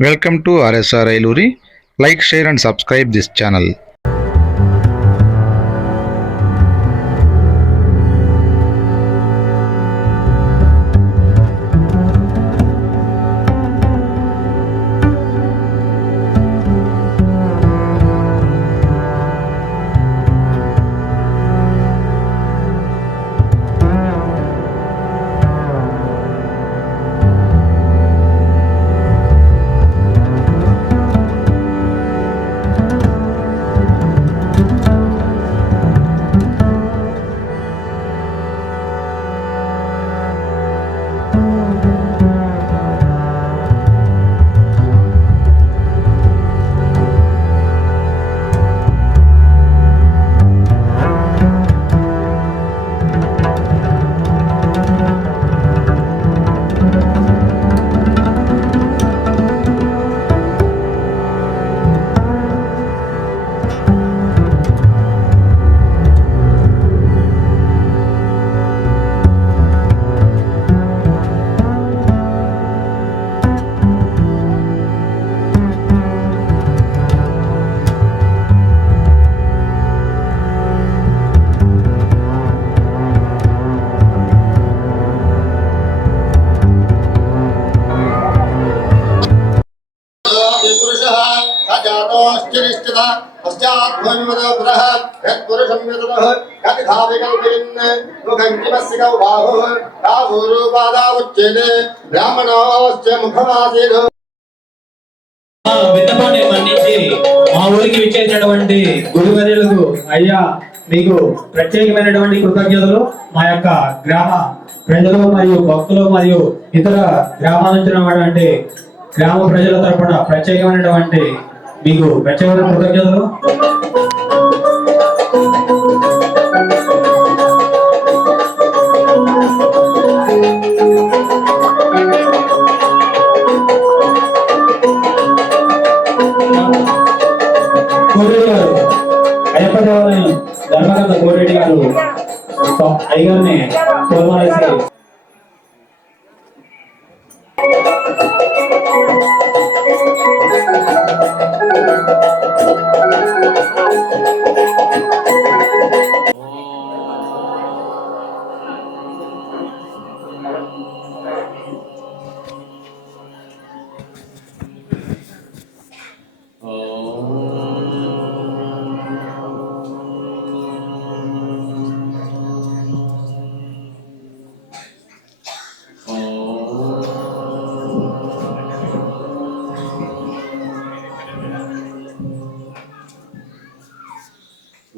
Welcome to RSR Ailuri. Like, share, and subscribe this channel. విన్నపాన్ని మన్నించి మా ఊరికి విచ్చేసినటువంటి గురువర్యులకు అయ్యా మీకు ప్రత్యేకమైనటువంటి కృతజ్ఞతలు. మా యొక్క గ్రామ ప్రజలు మరియు భక్తులు మరియు ఇతర గ్రామాల నుంచి ఉన్నటువంటి గ్రామ ప్రజల తరపున ప్రత్యేకమైనటువంటి మీకు ప్రత్యేకమైన కృతజ్ఞతలు. అయ్యప్ప దేవాలయం ధర్మకర్త కోరెడ్డి గారు అయ్యగారిని పూర్వలేసి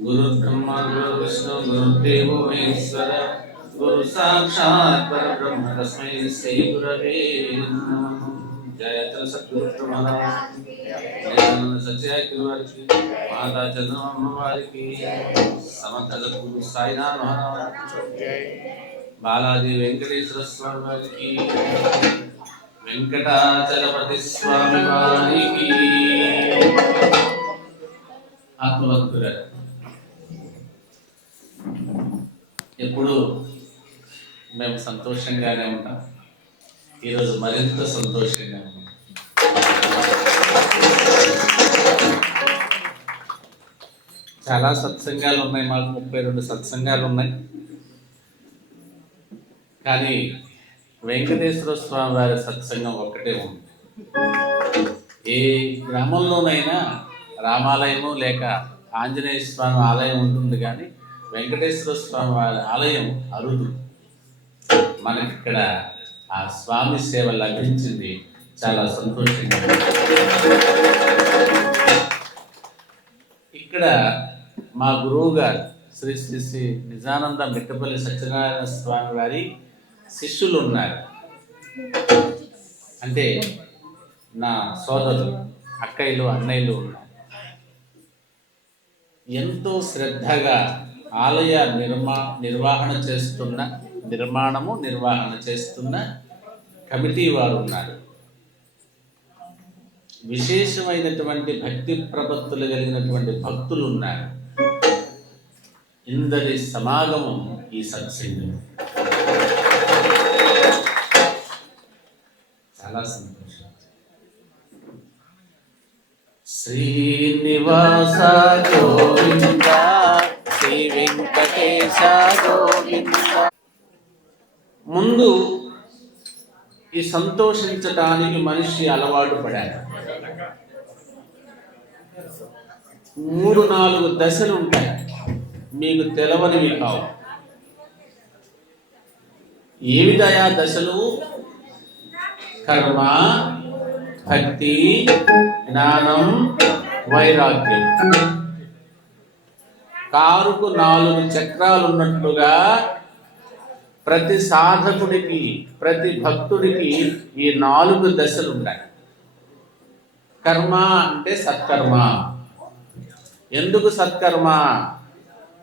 गुरु ब्रह्मा गुरु विष्णु गुरुदेवो महेश्वर गुरु साक्षात् परब्रह्म तस्मै श्री गुरवे नमः। जय सद्गुरु महाराज सच्चा गुरुवार की माता चंद्रमां की समर्थ सद्गुरु साईनाथ महाराज बालाजी वेंकटेश्वर स्वामी की वेंकटाचलपति स्वामी वारी की आत्मवंतुर ఎప్పుడు మేము సంతోషంగానే ఉంటాం. ఈరోజు మరింత సంతోషంగా ఉన్నాం. చాలా సత్సంగాలు ఉన్నాయి, మాకు 32 సత్సంగాలు ఉన్నాయి. కానీ వెంకటేశ్వర స్వామి వారి సత్సంగం ఒక్కటే ఉంది. ఏ గ్రామంలోనైనా రామాలయము లేక ఆంజనేయ స్వామి ఆలయం ఉంటుంది, కానీ వెంకటేశ్వర స్వామి వారి ఆలయం అరుదు. మనకి ఇక్కడ ఆ స్వామి సేవ లభించింది, చాలా సంతోషంగా. ఇక్కడ మా గురువు గారు శ్రీ శ్రీ శ్రీ నిజానంద మిట్టపల్లి సత్యనారాయణ స్వామి వారి శిష్యులు ఉన్నారు. అంటే నా సోదరులు, అక్కయ్యలు, అన్నయ్యలు ఉన్నారు. ఎంతో శ్రద్ధగా ఆలయ నిర్వహణ చేస్తున్న కమిటీ వారు ఉన్నారు. విశేషమైనటువంటి భక్తి ప్రపత్తులు కలిగినటువంటి భక్తులు ఉన్నారు. ఇందరి సమాగమం ఈ సత్సంగం. చాలా సంతోషం. శ్రీనివాస గోవింద, శ్రీ వెంకటేశ గోవింద. ముందు ఈ సంతోషించడానికి మనిషి అలవాటు పడాడు. 3-4 దశలు ఉంటాయి, మీకు తెలవనివి కావు. ఏమిదయా దశలు? కర్మ, భక్తి, జ్ఞానం, వైరాగ్యం. కారుకు 4 చక్రాలు ఉన్నట్లుగా ప్రతి సాధకుడికి, ప్రతి భక్తుడికి ఈ 4 దశలు ఉంటాయి. కర్మ అంటే సత్కర్మ. ఎందుకు సత్కర్మ?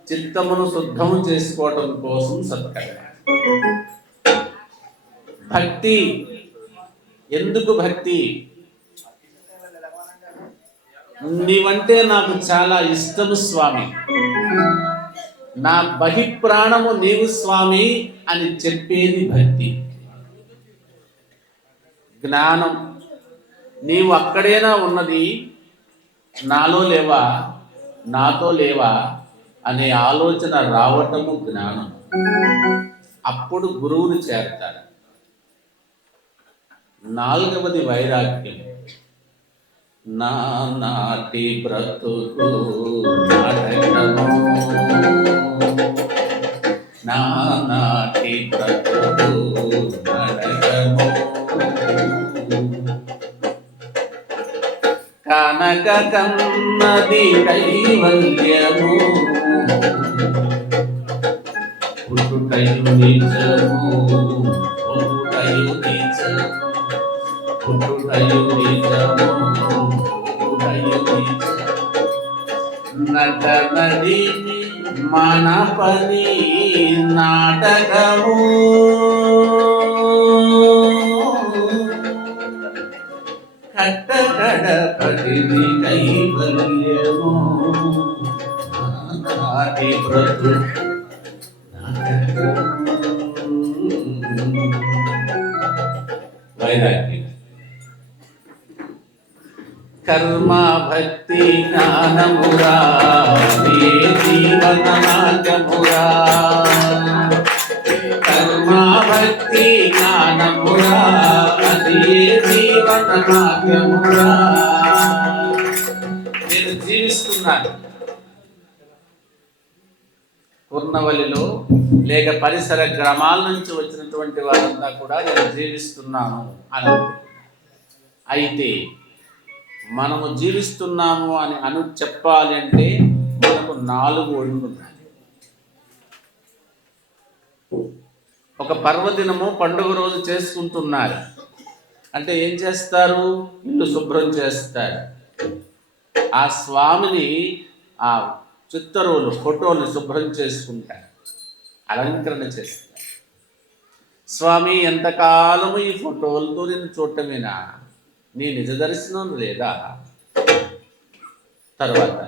చిత్తమును శుద్ధము చేసుకోవటం కోసం సత్కర్మ. భక్తి. ఎందుకు భక్తి? నీవంటే నాకు చాలా ఇష్టము స్వామి, నా బహిప్రాణము నీవు స్వామి అని చెప్పేది భక్తి. జ్ఞానం. నీవు అక్కడేనా ఉన్నది, నాలో లేవా, నాతో లేవా అనే ఆలోచన రావటము జ్ఞానం. అప్పుడు గురువుని చేరతాడు. 4వది వైరాగ్యం. నా నాటి బ్రతుకు నాటకము, నా నాటి బ్రతుకు నాటకము, కనక కన్నది కైవల్యము, పుట్టుటయు నిజము, పుట్టుటయు నిజము, పుట్టుటయు నిజము, పుట్టుటయు నిజము. నట నడిమి మన పని నాటకము, కట్టకడపటిది కైవల్యము, నాటి బ్రతు వైరాగ్యం. కర్మ, భక్తి, జ్ఞానమురా జీవన మార్గమురా. కర్మ, భక్తి, జ్ఞానమురా అది జీవన మార్గమురా. నేను జీవిస్తున్నాను పూర్ణవల్లిలో, లేక పరిసర గ్రామాల నుంచి వచ్చినటువంటి వారంతా కూడా నేను జీవిస్తున్నాను అని. అయితే మనము జీవిస్తున్నాము అని చెప్పాలి అంటే మనకు 4 ఒళ్ళు ఉండాలి. ఒక పర్వదినము, పండుగ రోజు చేసుకుంటున్నారు అంటే ఏం చేస్తారు? ఇల్లు శుభ్రం చేస్తారు. ఆ స్వామిని, ఆ చిత్తరువులు, ఫోటోలు శుభ్రం చేసుకుంటారు, అలంకరణ చేస్తారు. స్వామి, ఎంతకాలము ఈ ఫోటోలతో నేను చూడటమేనా, నీ నిజ దర్శనం లేదా? తర్వాత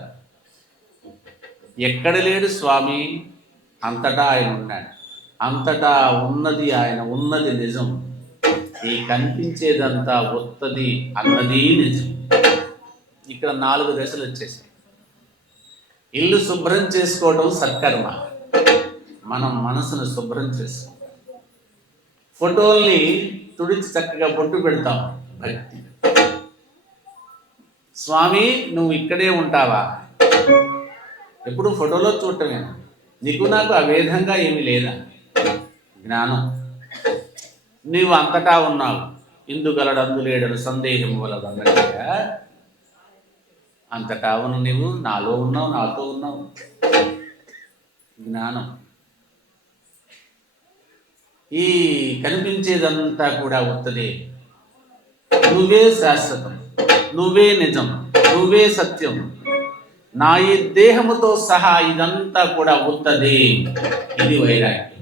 ఎక్కడ లేడు స్వామి, అంతటా ఆయన ఉన్నాడు. అంతటా ఉన్నది ఆయన, ఉన్నది నిజం. ఈ కనిపించేదంతా వత్తది అన్నది నిజం. ఇక్కడ 4 దశలు వచ్చేసాయి. ఇల్లు శుభ్రం చేసుకోవడం సత్కర్మ, మనం మనసును శుభ్రం చేసుకో. ఫోటోల్ని తుడిచి చక్కగా బొట్టు పెడతాం, భక్తి. స్వామి, నువ్వు ఇక్కడే ఉంటావా? ఎప్పుడు ఫోటోలో చూడటమేనా? నీకు నాకు అవేధంగా ఏమి లేదా? జ్ఞానం. నీవు అంతటా ఉన్నావు, ఇందుగలడు అందులేడను సందేహం వలదు అన్నట్టుగా అంతటా ఉన్న నీవు నాలో ఉన్నావు, నాతో ఉన్నావు. జ్ఞానం. ఈ కనిపించేదంతా కూడా ఉత్తదే. నువ్వే శాశ్వతం, నువ్వే నిజం, నువ్వే సత్యం. నా ఈ దేహముతో సహా ఇదంతా కూడా ఉత్తదే. ఇది వైరాగ్యం.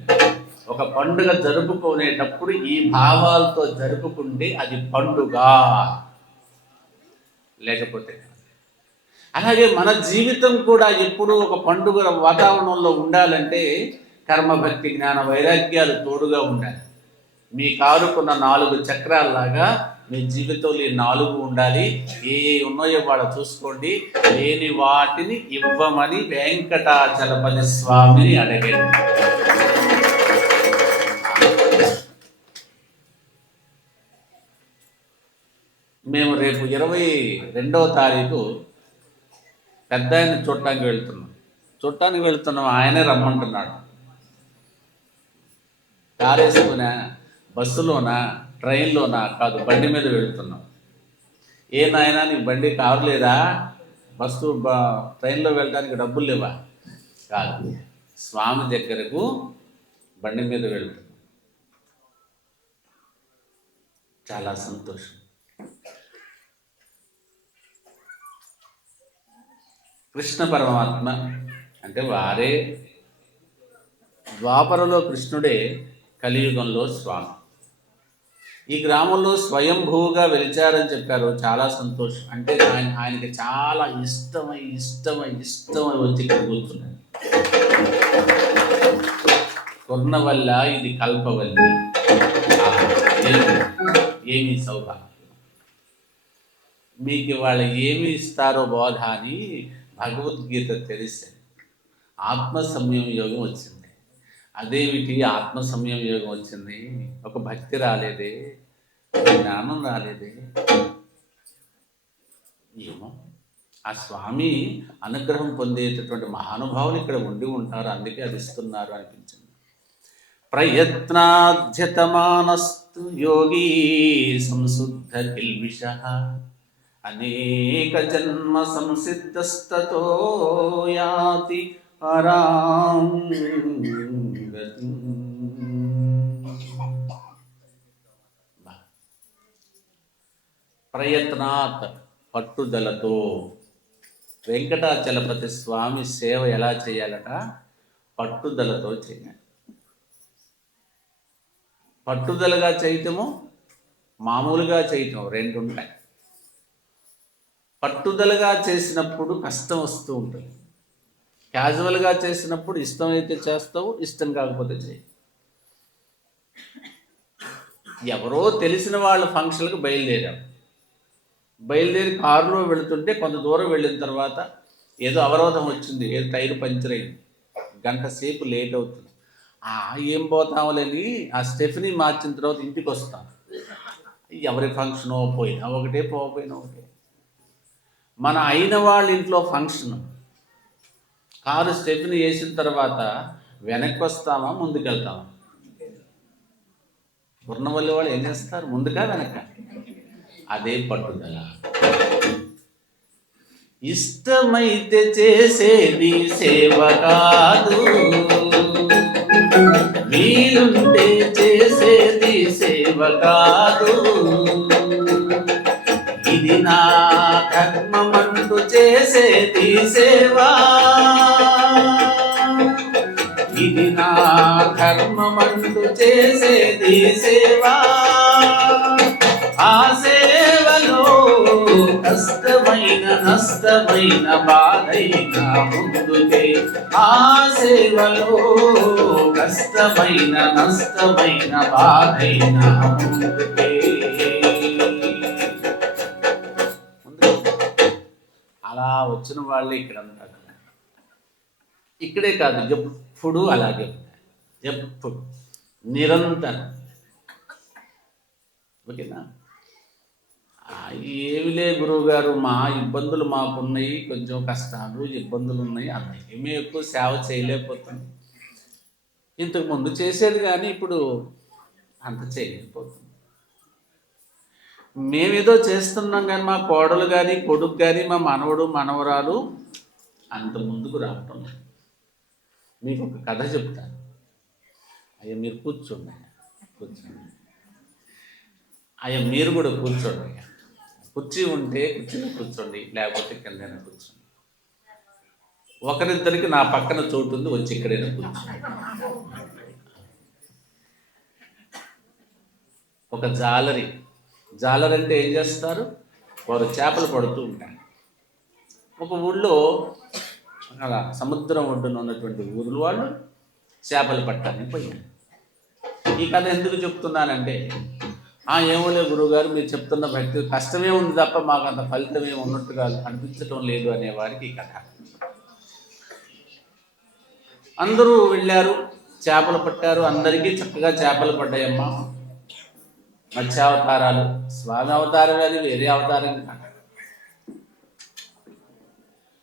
ఒక పండుగ జరుపుకునేటప్పుడు ఈ భావాలతో జరుపుకుంటే అది పండుగ, లేకపోతే. అలాగే మన జీవితం కూడా ఎప్పుడూ ఒక పండుగ వాతావరణంలో ఉండాలంటే కర్మ, భక్తి, జ్ఞాన, వైరాగ్యాలు తోడుగా ఉండాలి. మీ కారుకున్న 4 చక్రాల్లాగా మీ జీవితంలో ఈ 4 ఉండాలి. ఏ ఉన్నాయో వాళ్ళ చూసుకోండి. లేని వాటిని ఇవ్వమని వెంకటాచలపతి స్వామిని అడగండి. మేము రేపు 22వ తారీఖు పెద్ద ఆయన చూడటానికి వెళ్తున్నాం. ఆయనే రమ్మంటున్నాడు. కారు వేసుకున్నా, బస్సులోనా, ట్రైన్లోనా కాదు, బండి మీద వెళుతున్నాం. ఏ నాయనా నీకు బండి కారు లేదా, ట్రైన్లో వెళ్ళడానికి డబ్బులు లేవా? కాదు, స్వామి దగ్గరకు బండి మీద వెళ్తున్నాం. చాలా సంతోషం. కృష్ణ పరమాత్మ అంటే వారే ద్వాపరలో కృష్ణుడే, కలియుగంలో స్వామి. ఈ గ్రామంలో స్వయంభూగా వెలిచారని చెప్పారు. చాలా సంతోషం. అంటే ఆయనకి చాలా ఇష్టమై వచ్చి ఇక్కడ కూర్చున్నాడు. కొన్నవల్ల ఇది కల్పవల్లి. ఏమి సౌభాగ్యం. మీకు ఇవాళ ఏమి ఇస్తారో బోధ అని భగవద్గీత తెలిసే ఆత్మ సంయమ యోగం వచ్చింది. అదేమిటి ఆత్మ సంయమ యోగం వచ్చింది? ఒక భక్తి రాలేదే, జ్ఞానం రాలేదే, ఏమో. ఆ స్వామి అనుగ్రహం పొందేటటువంటి మహానుభావులు ఇక్కడ ఉండి ఉంటారు, అందుకే అది ఇస్తున్నారు అనిపించింది. ప్రయత్నాధ్యతమానస్తు యోగీ సంశుద్ధ కిల్విష అనేక జన్మ సంసిద్ధస్తతో యాతి పరాం గతిం. ప్రయత్నాత్ పట్టుదలతో వెంకటాచలపతి స్వామి సేవ ఎలా చేయాలట? పట్టుదలతో చేయాలి. పట్టుదలగా చేయటము, మామూలుగా చేయటం రెండు ఉంటాయి. పట్టుదలగా చేసినప్పుడు కష్టం వస్తూ ఉంటుంది. క్యాజువల్గా చేసినప్పుడు ఇష్టం అయితే చేస్తావు, ఇష్టం కాకపోతే చేయి. ఎవరో తెలిసిన వాళ్ళ ఫంక్షన్కి బయలుదేరి కారులో వెళుతుంటే కొంత దూరం వెళ్ళిన తర్వాత ఏదో అవరోధం వచ్చింది, ఏదో టైర్ పంచర్ అయింది, గంట సేపు లేట్ అవుతుంది. ఏం పోతామని ఆ స్టెఫినీ మార్చిన తర్వాత ఇంటికి వస్తాం. ఎవరి ఫంక్షనో పోయినా ఒకటే, పోకపోయినా ఒకటే. మన అయిన వాళ్ళ ఇంట్లో ఫంక్షన్, కారు స్టెఫినీ వేసిన తర్వాత వెనక్కి వస్తామా, ముందుకెళ్తామా? పూర్ణవల్లి వాళ్ళు ఏం చేస్తారు, ముందుగా వెనక. అదే పట్టుదల. ఇష్టమైతే చేసేది సేవ కాదు, వీలుంటే చేసేది సేవ కాదు. ఇది నా ధర్మమంటూ చేసేది సేవా, ఇది నా ధర్మమంటూ చేసేది సేవా. ఆ సేవలో కష్టమైన నష్టమైన బాధైన ముందుకే, ఆ సేవలో కష్టమైన నష్టమైన బాధైన ముందుకే. అలా వచ్చిన వాళ్ళే ఇక్కడ ఉంటారు. ఇక్కడే కాదు, ఎప్పుడు అలాగే ఉంటారు, ఎప్పుడు నిరంతరం. ఓకేనా? ఏమిలే గురువుగారు, మా ఇబ్బందులు మాకున్నాయి, కొంచెం కష్టాలు ఇబ్బందులు ఉన్నాయి, అన్నీ ఏమీ ఎక్కువ సేవ చేయలేకపోతున్నాం. ఇంతకుముందు చేసేది కానీ ఇప్పుడు అంత చేయలేకపోతున్నాం. మేమేదో చేస్తున్నాం కానీ మా కోడలు కానీ కొడుకు కానీ మా మనవడు మనవరాలు అంత ముందుకు రావటం. మీకు ఒక కథ చెప్తాను. అయ్యా మీరు కూర్చోండి. అయ్యా మీరు కూడా కూర్చోండి. కుర్చీ ఉంటే కుర్చీలో కూర్చోండి, లేకపోతే కిందైనా కూర్చోండి. ఒకరిద్దరికి నా పక్కన చోటు ఉంది, వచ్చి ఇక్కడైనా కూర్చోండి. ఒక జాలరి అంటే ఏం చేస్తారు? వారు చేపలు పడుతూ ఉంటారు. ఒక ఊళ్ళో అలా సముద్రం ఒడ్డున ఉన్నటువంటి ఊరు వాళ్ళు చేపలు పట్టడానికి పోయారు. ఈ కథ ఎందుకు చెప్తున్నానంటే, ఏమో లేదు గురువుగారు, మీరు చెప్తున్న భక్తి కష్టమే ఉంది తప్ప మాకు అంత ఫలితం ఏమి ఉన్నట్టుగా అనిపించటం లేదు అనేవారికి ఈ కథ. అందరూ వెళ్ళారు, చేపలు పట్టారు, అందరికీ చక్కగా చేపలు పడ్డాయమ్మా. మత్స్యావతారాలు, స్వామి అవతారం అది వేరే అవతారం కాదు.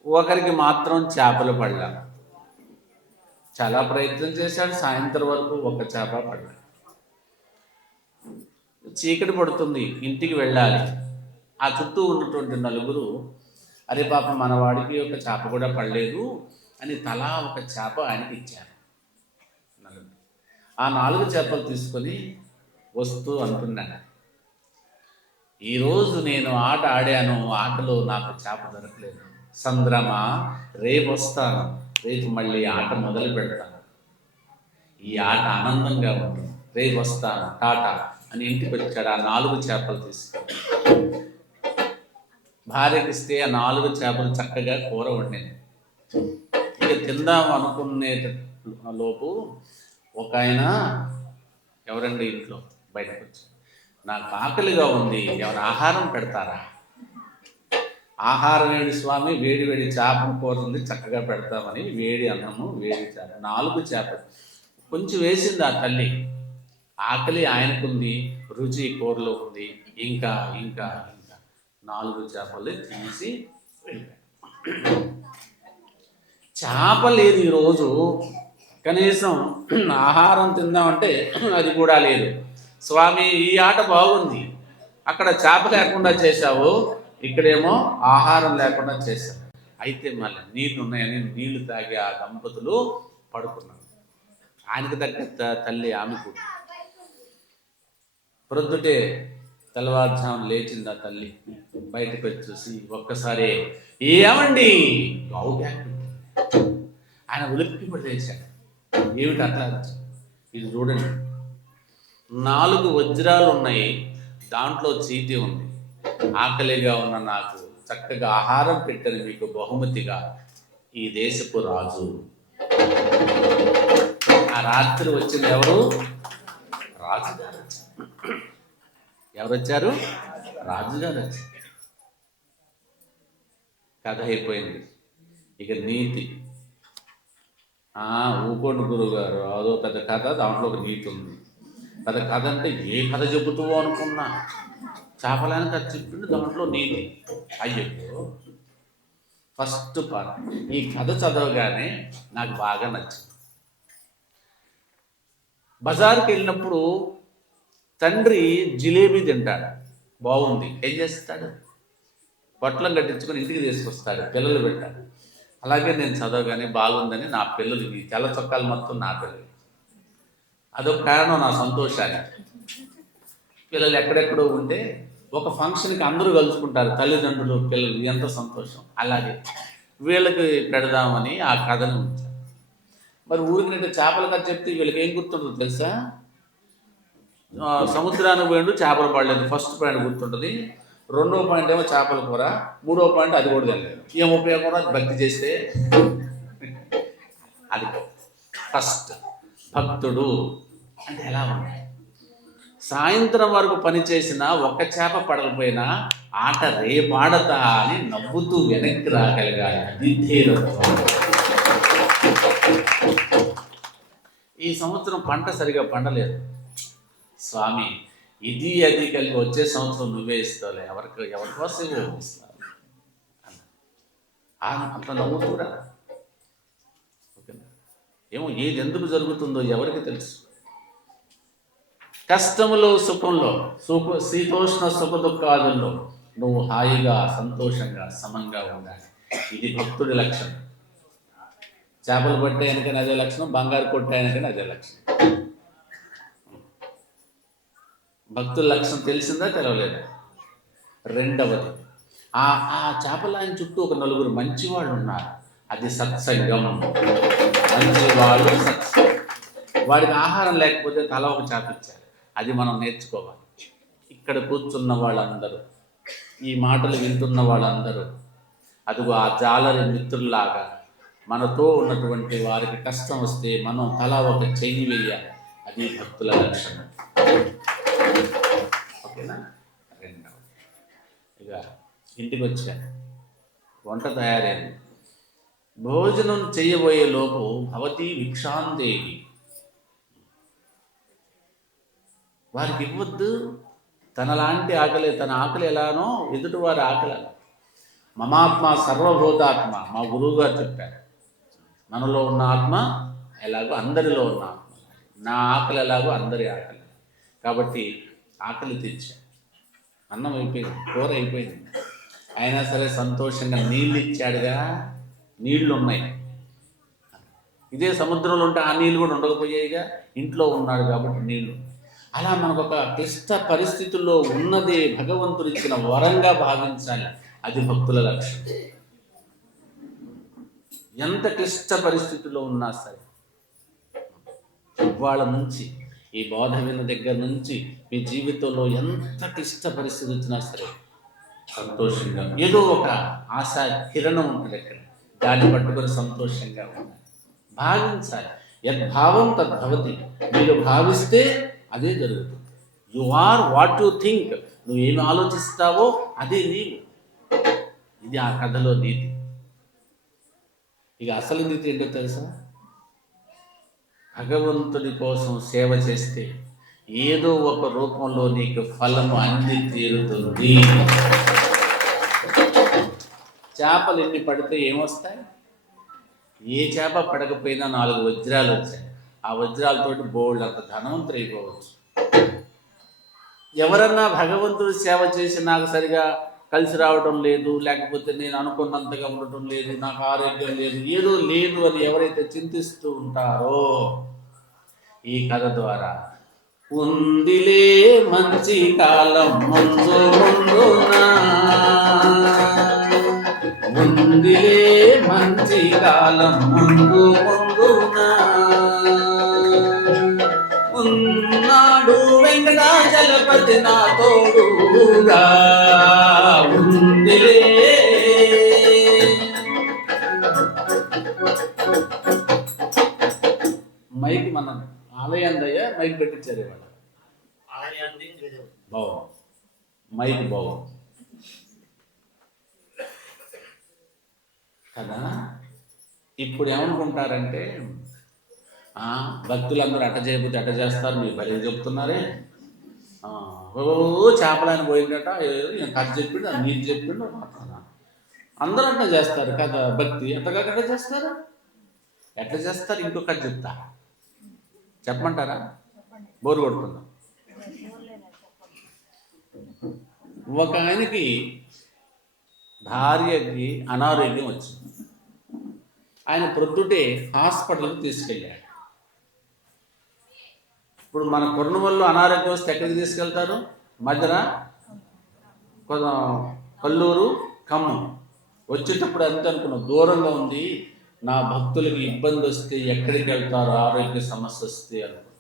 ఒకరికి మాత్రం చేపలు పడ్డా. చాలా ప్రయత్నం చేశాడు, సాయంత్రం వరకు ఒక చేప పడ్డా. చీకటి పడుతుంది, ఇంటికి వెళ్ళాలి. ఆ చుట్టూ ఉన్నటువంటి నలుగురు, అరే పాప మన వాడికి ఒక చేప కూడా పడలేదు అని తలా ఒక చేప ఆయనకి ఇచ్చారు. ఆ 4 చేపలు తీసుకొని వస్తూ అంటున్నాను, ఈరోజు నేను ఆట ఆడాను, ఆటలో నాకు చేప దొరకలేదు. సంద్రమా, రేపు వస్తాను, రేపు మళ్ళీ ఆట మొదలు పెడతాను. ఈ ఆట ఆనందంగా ఉంటుంది, రేపు వస్తాను, టాటా అని ఇంటికి వచ్చాడు. ఆ 4 చేపలు తీసుకొని భార్యకి ఇస్తే ఆ 4 చేపలు చక్కగా కూర వండింది. ఇక తిందాం అనుకునే లోపు ఒక ఆయన, ఎవరండి ఇంట్లో, బయటకు వచ్చి, నాకు ఆకలిగా ఉంది, ఎవరు ఆహారం పెడతారా? ఆహారం వేడి స్వామి, వేడి వేడి చేప కూర ఉంది, చక్కగా పెడతామని వేడి అన్నము, వేడి చేప, 4 చేపలు కొంచెం వేసింది ఆ తల్లి. ఆకలి ఆయనకుంది, రుచి కూరలో ఉంది. ఇంకా ఇంకా ఇంకా 4 చేపలు తీసి వెళ్ళాడు. చేప లేదు ఈరోజు, కనీసం ఆహారం తిందామంటే అది కూడా లేదు. స్వామి, ఈ ఆట బాగుంది, అక్కడ చేప లేకుండా చేశావు, ఇక్కడేమో ఆహారం లేకుండా చేశావు. అయితే మళ్ళీ నీళ్ళు ఉన్నాయని నీళ్లు తాగి ఆ దంపతులు పడుకున్నారు. ఆయనకు తగ్గ తల్లి ఆమెకు. ప్రొద్దుటే తెల్లవారుజామున లేచింది ఆ తల్లి, బయటకు వచ్చి చూసి ఒక్కసారి, ఏమండి గావు బ్యాగ్. ఆయన ఉలిక్కి పడేశాడు. ఏమిటి అట్లా? ఇది చూడండి, 4 వజ్రాలు ఉన్నాయి, దాంట్లో చీటీ ఉంది. ఆకలిగా ఉన్న నాకు చక్కగా ఆహారం పెట్టని మీకు బహుమతిగా ఈ దేశపు రాజు. ఆ రాత్రి వచ్చింది ఎవరు? రాజుగారు వచ్చారు. ఎవరు వచ్చారు? రాజుగారు వచ్చారు. కథ అయిపోయింది. ఇక నీతి. ఊకోండి గురువుగారు, అదో పెద్ద కథ, దాంట్లో ఒక నీతి ఉంది. పెద్ద కథ అంటే ఏ కథ చెబుతూ అనుకున్నా, చేపలని కథ చెప్పిండు, దాంట్లో నీతి. అయ్యో, ఫస్ట్ పార్ట్ ఈ కథ చదవగానే నాకు బాగా నచ్చింది. బజార్కి వెళ్ళినప్పుడు తండ్రి జిలేబీ తింటాడు, బాగుంది. ఏం చేస్తాడు? పొట్లం కట్టించుకొని ఇంటికి తీసుకొస్తాడు, పిల్లలు పెట్టాడు. అలాగే నేను చదవగానే బాగుందని నా పిల్లలు, ఈ తెల్ల చొక్కాలు మొత్తం నా పిల్లలు. అదొక కారణం నా సంతోషానికి. పిల్లలు ఎక్కడెక్కడో ఉంటే ఒక ఫంక్షన్కి అందరూ కలుసుకుంటారు, తల్లిదండ్రులు పిల్లలు, ఎంత సంతోషం. అలాగే వీళ్ళకి పెడదామని ఆ కథను ఉంచాను. మరి ఊరికి చేపల కథ చెప్తే వీళ్ళకి ఏం గుర్తుంటుందో తెలుసా? సముద్రానికి పోయిండు, చేపలు పడలేదు, ఫస్ట్ పాయింట్ గుర్తుంటుంది. 2వ పాయింట్ ఏమో చేపల కూర, 3వ పాయింట్ అది కూడా తెలియదు. ఏం ఉపయోగం? అది భక్తి చేస్తే. అది ఫస్ట్ భక్తుడు అంటే ఎలా ఉంది? సాయంత్రం వరకు పనిచేసిన ఒక్క చేప పడకపోయినా ఆట రేపాడతా అని నవ్వుతూ వెనక్కి రాగలిగాలి. అది ధీరత్వం. ఈ సంవత్సరం పంట సరిగా పండలేదు స్వామి, ఇది అది కలిపి వచ్చే సంవత్సరం నువ్వే ఇస్తావులే, ఎవరి కోసం ఇస్తావు అట్లా నవ్వుతురా. ఓకేనా? ఏమో ఏది ఎందుకు జరుగుతుందో ఎవరికి తెలుసు. కష్టములో సుఖంలో, శీతోష్ణ సుఖ దుఃఖాదుల్లో నువ్వు హాయిగా సంతోషంగా సమంగా ఉండాలి. ఇది భక్తుడి లక్షణం. చేపలు పట్టాయనికని అదే లక్షణం, బంగారు కొట్టాయనికని అదే లక్షణం. భక్తుల లక్షణం తెలిసిందా తెలవలేదా? రెండవది, ఆ చేపల ఆయన చుట్టూ ఒక 4 మంచివాళ్ళు ఉన్నారు. అది సత్సంగం. మంచివాళ్ళు సత్సంగం. వాడికి ఆహారం లేకపోతే తల ఒక చేప ఇచ్చారు. అది మనం నేర్చుకోవాలి. ఇక్కడ కూర్చున్న వాళ్ళందరూ, ఈ మాటలు వింటున్న వాళ్ళందరూ అదిగో ఆ జాలరి మిత్రుల్లాగా మనతో ఉన్నటువంటి వారికి కష్టం వస్తే మనం తల ఒక చెయ్యి వేయాలి. అది భక్తుల లక్షణం. ఓకేనా? రెండవది, ఇక ఇంటికి వచ్చాను, వంట తయారైంది. భోజనం చేయబోయే లోపు భవతి భిక్షాందేవి, వారికి ఇవ్వద్దు. తనలాంటి ఆకలి, తన ఆకలి ఎలానో ఎదుటివారి ఆకలి అలా. మమాత్మ సర్వభూతాత్మ, మా గురువు గారు చెప్పారు, మనలో ఉన్న ఆత్మ ఎలాగో అందరిలో ఉన్న ఆత్మ, నా ఆకలి ఎలాగో అందరి ఆకలి. కాబట్టి ఆకలి తెచ్చా, అన్నం అయిపోయింది, కూర అయిపోయింది, అయినా సరే సంతోషంగా నీళ్ళు ఇచ్చాడుగా, నీళ్లు ఉన్నాయి. ఇదే సముద్రంలో ఉంటే ఆ నీళ్ళు కూడా ఉండకపోయాయిగా, ఇంట్లో ఉన్నాడు కాబట్టి నీళ్లు. అలా మనకు ఒక క్లిష్ట పరిస్థితుల్లో ఉన్నదే భగవంతుడు ఇచ్చిన వరంగా భావించాలి. అది భక్తుల లక్ష్యం. ఎంత క్లిష్ట పరిస్థితుల్లో ఉన్నా సరే, ఇవాళ నుంచి ఈ బోధ విన్న దగ్గర నుంచి మీ జీవితంలో ఎంత క్లిష్ట పరిస్థితి వచ్చినా సరే సంతోషంగా, ఏదో ఒక ఆశా కిరణం ఉంటుంది అక్కడ, దాన్ని పట్టుకొని సంతోషంగా ఉండాలి, భావించాలి. యద్భావం తద్భవతి, మీరు భావిస్తే అదే జరుగుతుంది. You are what you think, నువ్వేమి ఆలోచిస్తావో అదే నీవు. ఇది ఆ కథలో నీతి. ఇక అసలు నీతి ఏంటో తెలుసా? భగవంతుడి కోసం సేవ చేస్తే ఏదో ఒక రూపంలో నీకు ఫలము అంది తీరుతుంది. చేపలు ఎన్ని పడితే ఏమొస్తాయి? ఏ చేప పడకపోయినా 4 వజ్రాలు వచ్చాయి. ఆ వజ్రాలతోటి బోల్డ్ అంత ధనవంతులు అయిపోవచ్చు. ఎవరన్నా భగవంతుడు సేవ చేసి నాకు సరిగా కలిసి రావడం లేదు, లేకపోతే నేను అనుకున్నంతగా ఉండటం లేదు, నాకు ఆరోగ్యం లేదు, ఏదో లేదు అని ఎవరైతే చింతిస్తూ ఉంటారో, ఈ కథ ద్వారా ఉందిలే మంచి కాలం ముందు ముందునా, ఉందిలే మంచి కాలం ముందు ముందునా, ఉన్నాడు వెంకటాచలపతి నా తోడుగా, ఉందిలే. మైక్ మన ఆలయాందయ్యా మైక్ పెట్టించారు ఇవాళ. బాగుంది, మైక్ బాగుంది కదా. ఇప్పుడు ఏమనుకుంటారంటే, భక్తులందరూ అట చేయబోతే అట చేస్తారు, మీరు బలి చెప్తున్నారే, చేపలని పోయిందట, కథ చెప్పిండు, నీరు చెప్పిండు, అందరూ అట్లా చేస్తారు కదా. భక్తి ఎట్లా చేస్తారు? ఎట్లా చేస్తారు? ఇంకో కథ చెప్తా, చెప్పమంటారా? బోరు కొడుతుందాం. ఒక ఆయనకి భార్యకి అనారోగ్యం వచ్చింది. ఆయన ప్రొద్దుటే హాస్పిటల్కి తీసుకెళ్ళాడు. ఇప్పుడు మన కొర్నూలులో అనారోగ్యం వస్తే ఎక్కడికి తీసుకెళ్తారు? మధ్యన కల్లూరు, ఖమ్మం. వచ్చేటప్పుడు అంత అనుకున్నాం, దూరంగా ఉంది, నా భక్తులకి ఇబ్బంది వస్తే ఎక్కడికి వెళ్తారు, ఆరోగ్య సమస్య వస్తే అనుకున్నాం.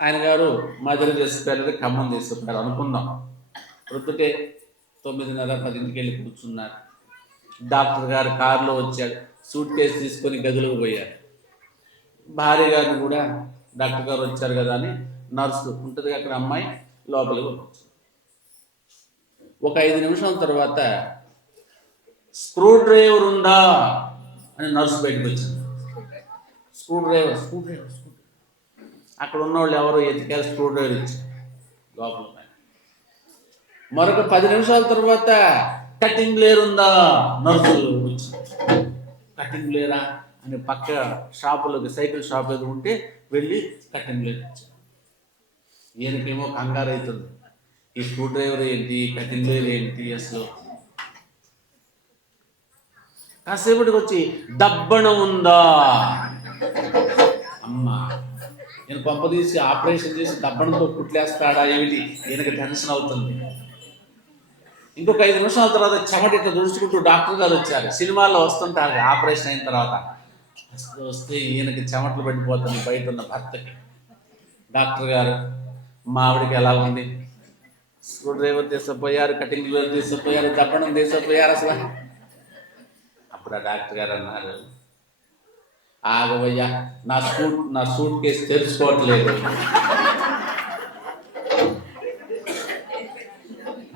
ఆయన గారు మధ్యలో తీసుకెళ్ళి ఖమ్మం తీసుకెళ్ళారు అనుకుందాం. ప్రొద్దుటే 9:30, 10కి వెళ్ళి కూర్చున్నారు. డాక్టర్ గారు కారులో వచ్చాడు, సూట్ కేసు తీసుకొని గదిలోకి పోయారు. భార్య గారిని కూడా డాక్టర్ గారు వచ్చారు కదా అని నర్సు ఉంటుంది అక్కడ, అమ్మాయి లోపలికి పంపించారు. ఒక 5 నిమిషాల తర్వాత స్క్రూ డ్రైవర్ ఉందా అని నర్సు బయటకు వచ్చింది. స్క్రూ డ్రైవర్ అక్కడ ఉన్నవాళ్ళు ఎవరో ఎతికారు, స్క్రూ డ్రైవర్ ఇచ్చారు లోపల. మరొక 10 నిమిషాల తర్వాత కటింగ్ బ్లేర్ ఉందా, నర్సులు వచ్చి కటింగ్ బ్లేరా అని పక్క షాపులోకి, సైకిల్ షాప్ ఏదో ఉంటే వెళ్ళి కటింగ్ బ్లేర్ ఇచ్చారు. ఈయనకేమో కంగారు అవుతుంది, ఈ స్క్రూ డ్రైవర్ ఏంటి, కటింగ్ బ్లేర్ ఏంటి అసలు. కాసేపటికి వచ్చి దబ్బణ ఉందా, అమ్మా నేను పంప తీసి ఆపరేషన్ చేసి దబ్బణతో కుట్లేస్తాడా ఏమిటి, ఈయనకి టెన్షన్ అవుతుంది. ఇంకొక 5 నిమిషాల తర్వాత చెమట ఇట్లా దుడుచుకుంటూ డాక్టర్ గారు వచ్చారు. సినిమాల్లో వస్తుంటారు ఆపరేషన్ అయిన తర్వాత, వస్తే ఈయనకి చెమటలు పడిపోతుంది బయట ఉన్న భర్తకి. డాక్టర్ గారు, మా ఆవిడకి ఎలా ఉంది, స్క్రూ డ్రైవర్ తీసుకుపోయారు, కటింగ్ బ్లేడ్ తీసుకుపోయారు, దబ్బణం తీసుకుపోయారు అసలు. అప్పుడు ఆ డాక్టర్ గారు అన్నారు, ఆగవయ్యా, నా సూట్ కేసు తెరుచుకోవట్లేదు.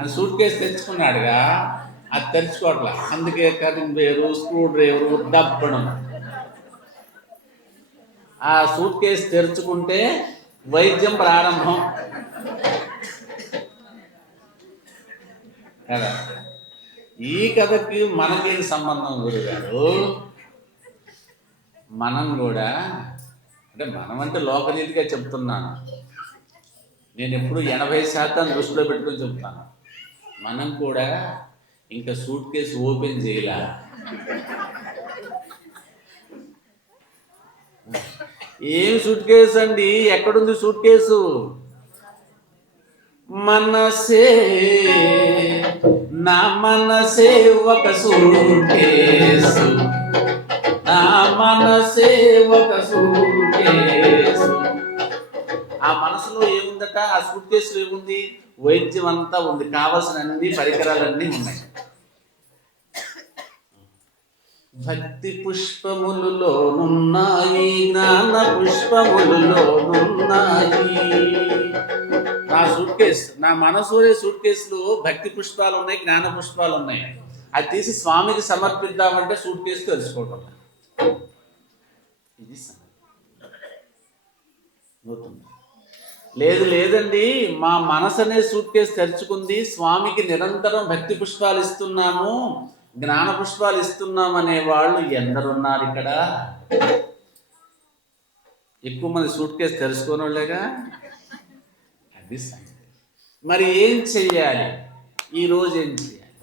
అని సూట్ కేసు తెచ్చుకున్నాడుగా, అది తెరుచుకోవట్లా. అందుకే కరింబేరు, స్క్రూ డ్రైవరు, డబ్బడం. ఆ సూట్ కేసు తెరుచుకుంటే వైద్యం ప్రారంభం కదా. ఈ కథకి మనకేం సంబంధం గురుగారు? మనం కూడా అంటే మనం అంటే లోకరీతిగా చెప్తున్నాను, నేను ఎప్పుడు 80% దృష్టిలో పెట్టుకొని చెప్తాను. మనం కూడా ఇంకా సూట్ కేసు ఓపెన్ చేయలే. ఏం సూట్ కేసు అండి? ఎక్కడుంది సూట్ కేసు? మనసే, నా మనసే ఒక సూట్ కేసు, నా మనసే ఒక సూట్ కేసు. ఆ మనసులో ఏముందట? ఆ సూట్ కేసులో ఏముంది? వైద్యం అంతా ఉంది, కావలసిన అన్ని పరికరాలన్నీ ఉన్నాయి. భక్తి పుష్పములులోనున్నాయి, జ్ఞాన పుష్పములులోనున్నాయి. నా సూట్ కేసు, నా మనసులో సూట్ కేసులో భక్తి పుష్పాలు ఉన్నాయి, జ్ఞాన పుష్పాలు ఉన్నాయి. అది తీసి స్వామికి సమర్పిద్దామంటే సూట్ కేసు తెలుసుకోవటం. ఇది లేదు లేదండి, మా మనసు అనే సూట్ కేసు తెరుచుకుంది, స్వామికి నిరంతరం భక్తి పుష్పాలు ఇస్తున్నాము, జ్ఞాన పుష్పాలు ఇస్తున్నాం అనే వాళ్ళు ఎందరున్నారు ఇక్కడ? ఎక్కువ మంది సూట్ కేసు తెరుచుకోని వాళ్ళేగా. అది సంగతి. మరి ఏం చెయ్యాలి? ఈరోజు ఏం చేయాలి?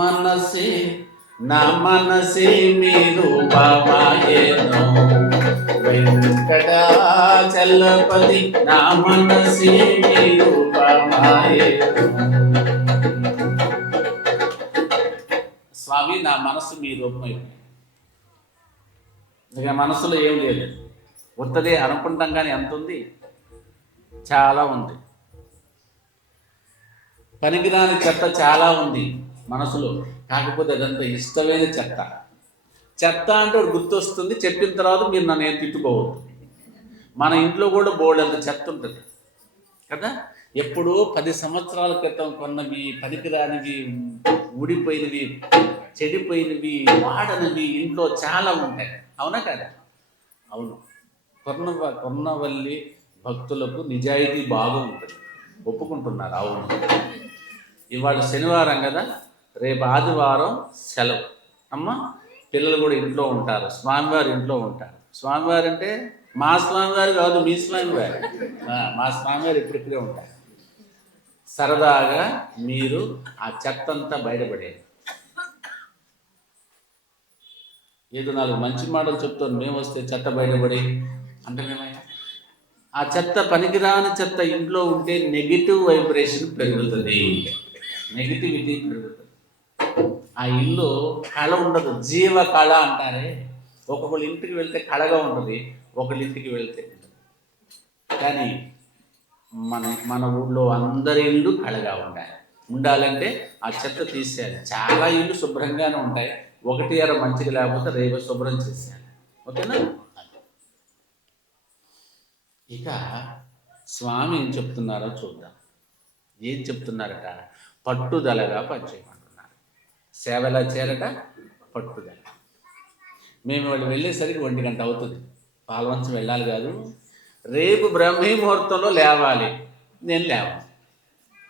మనసే, నా మనసే మీరు బాబాయేనో, వెంకటాచలపతి నా మనసే మీరు బాబాయేనో. స్వామి నా మనసు మీ రూపమైపోయింది. ఇక మనసులో ఏం లేదు, ఉత్తదే అనుకుంటాం కానీ ఎంత ఉంది? చాలా ఉంది. పనికిరాని చెత్త చాలా ఉంది మనసులో. కాకపోతే అదంతా ఇష్టమైన చెత్త. చెత్త అంటే గుర్తొస్తుంది, చెప్పిన తర్వాత మీరు నన్ను ఏం తిట్టుకోవద్దు. మన ఇంట్లో కూడా బోర్డు చెత్త ఉంటుంది కదా. ఎప్పుడో 10 సంవత్సరాల క్రితం కొన్నవి, పనికిరానివి, ఊడిపోయినవి, చెడిపోయినవి, వాడనివి ఇంట్లో చాలా ఉంటాయి. అవునా కదా? అవును. కొన్నవల్లి భక్తులకు నిజాయితీ బాగా ఉంటుంది, ఒప్పుకుంటున్నారు. అవును. ఇవాళ శనివారం కదా, రేపు ఆదివారం సెలవు. అమ్మ పిల్లలు కూడా ఇంట్లో ఉంటారు, స్వామివారు ఇంట్లో ఉంటారు. స్వామివారు అంటే మా స్వామివారు కాదు, మీ స్వామివారు. మా స్వామివారు ఇప్పుడిప్పుడే ఉంటారు. సరదాగా మీరు ఆ చెత్త అంతా బయటపడేది. ఏదో 4 మంచి మాటలు చెప్తాను, మేము వస్తే చెత్త బయటపడి అంటే మేమయ్యా. ఆ చెత్త, పనికిరాని చెత్త ఇంట్లో ఉంటే నెగిటివ్ వైబ్రేషన్ పెరుగుతుంది, నెగిటివిటీ పెరుగుతుంది. ఆ ఇల్లు కళ ఉండదు, జీవ కళ అంటారే. ఒక్కొక్కళ్ళ ఇంటికి వెళ్తే కళగా ఉంటుంది, ఒకళ్ళ ఇంటికి వెళ్తే. కానీ మన ఊళ్ళో అందరి ఇల్లు కళగా ఉండాలంటే ఆ చెత్త తీసేయాలి. చాలా ఇల్లు శుభ్రంగానే ఉంటాయి, 1 మంచిగా లేకపోతే రేపు శుభ్రం చేసేయాలి. ఓకేనా? ఇక స్వామి ఏం చెప్తున్నారో చూద్దాం. ఏం చెప్తున్నారట? పట్టుదలగా పనిచేయమంటున్నారు. సేవ ఎలా చేయాలట? పట్టుదల. మేము వాళ్ళు వెళ్ళేసరికి 1 గంట అవుతుంది. పాల్వంచం వెళ్ళాలి కాదు, రేపు బ్రహ్మీ ముహూర్తంలో లేవాలి. నేను లేవను.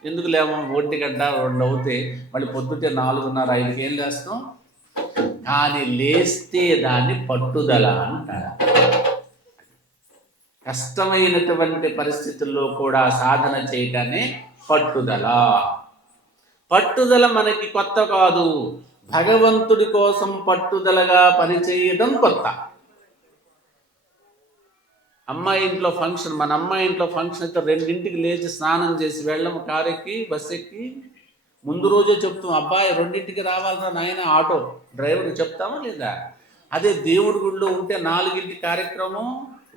ఎందుకు లేవము? 1 గంట 2 అవుతే మళ్ళీ పొద్దుటే 4:30 5కి ఏం లేస్తాం? కానీ లేస్తే దాన్ని పట్టుదల అంటారు. కష్టమైనటువంటి పరిస్థితుల్లో కూడా సాధన చేయటాన్ని పట్టుదల. పట్టుదల మనకి కొత్త కాదు, భగవంతుడి కోసం పట్టుదలగా పనిచేయడం కొత్త. అమ్మాయి ఇంట్లో ఫంక్షన్, మన అమ్మాయి ఇంట్లో ఫంక్షన్ అయితే 2ంటికి లేచి స్నానం చేసి వెళ్ళము, కారెక్కి బస్ ఎక్కి ముందు రోజే చెప్తాం, అబ్బాయి 2ంటికి రావాలరా నాయన, ఆటో డ్రైవర్కి చెప్తామా లేదా? అదే దేవుడి గుడిలో ఉంటే 4ంటి కార్యక్రమం,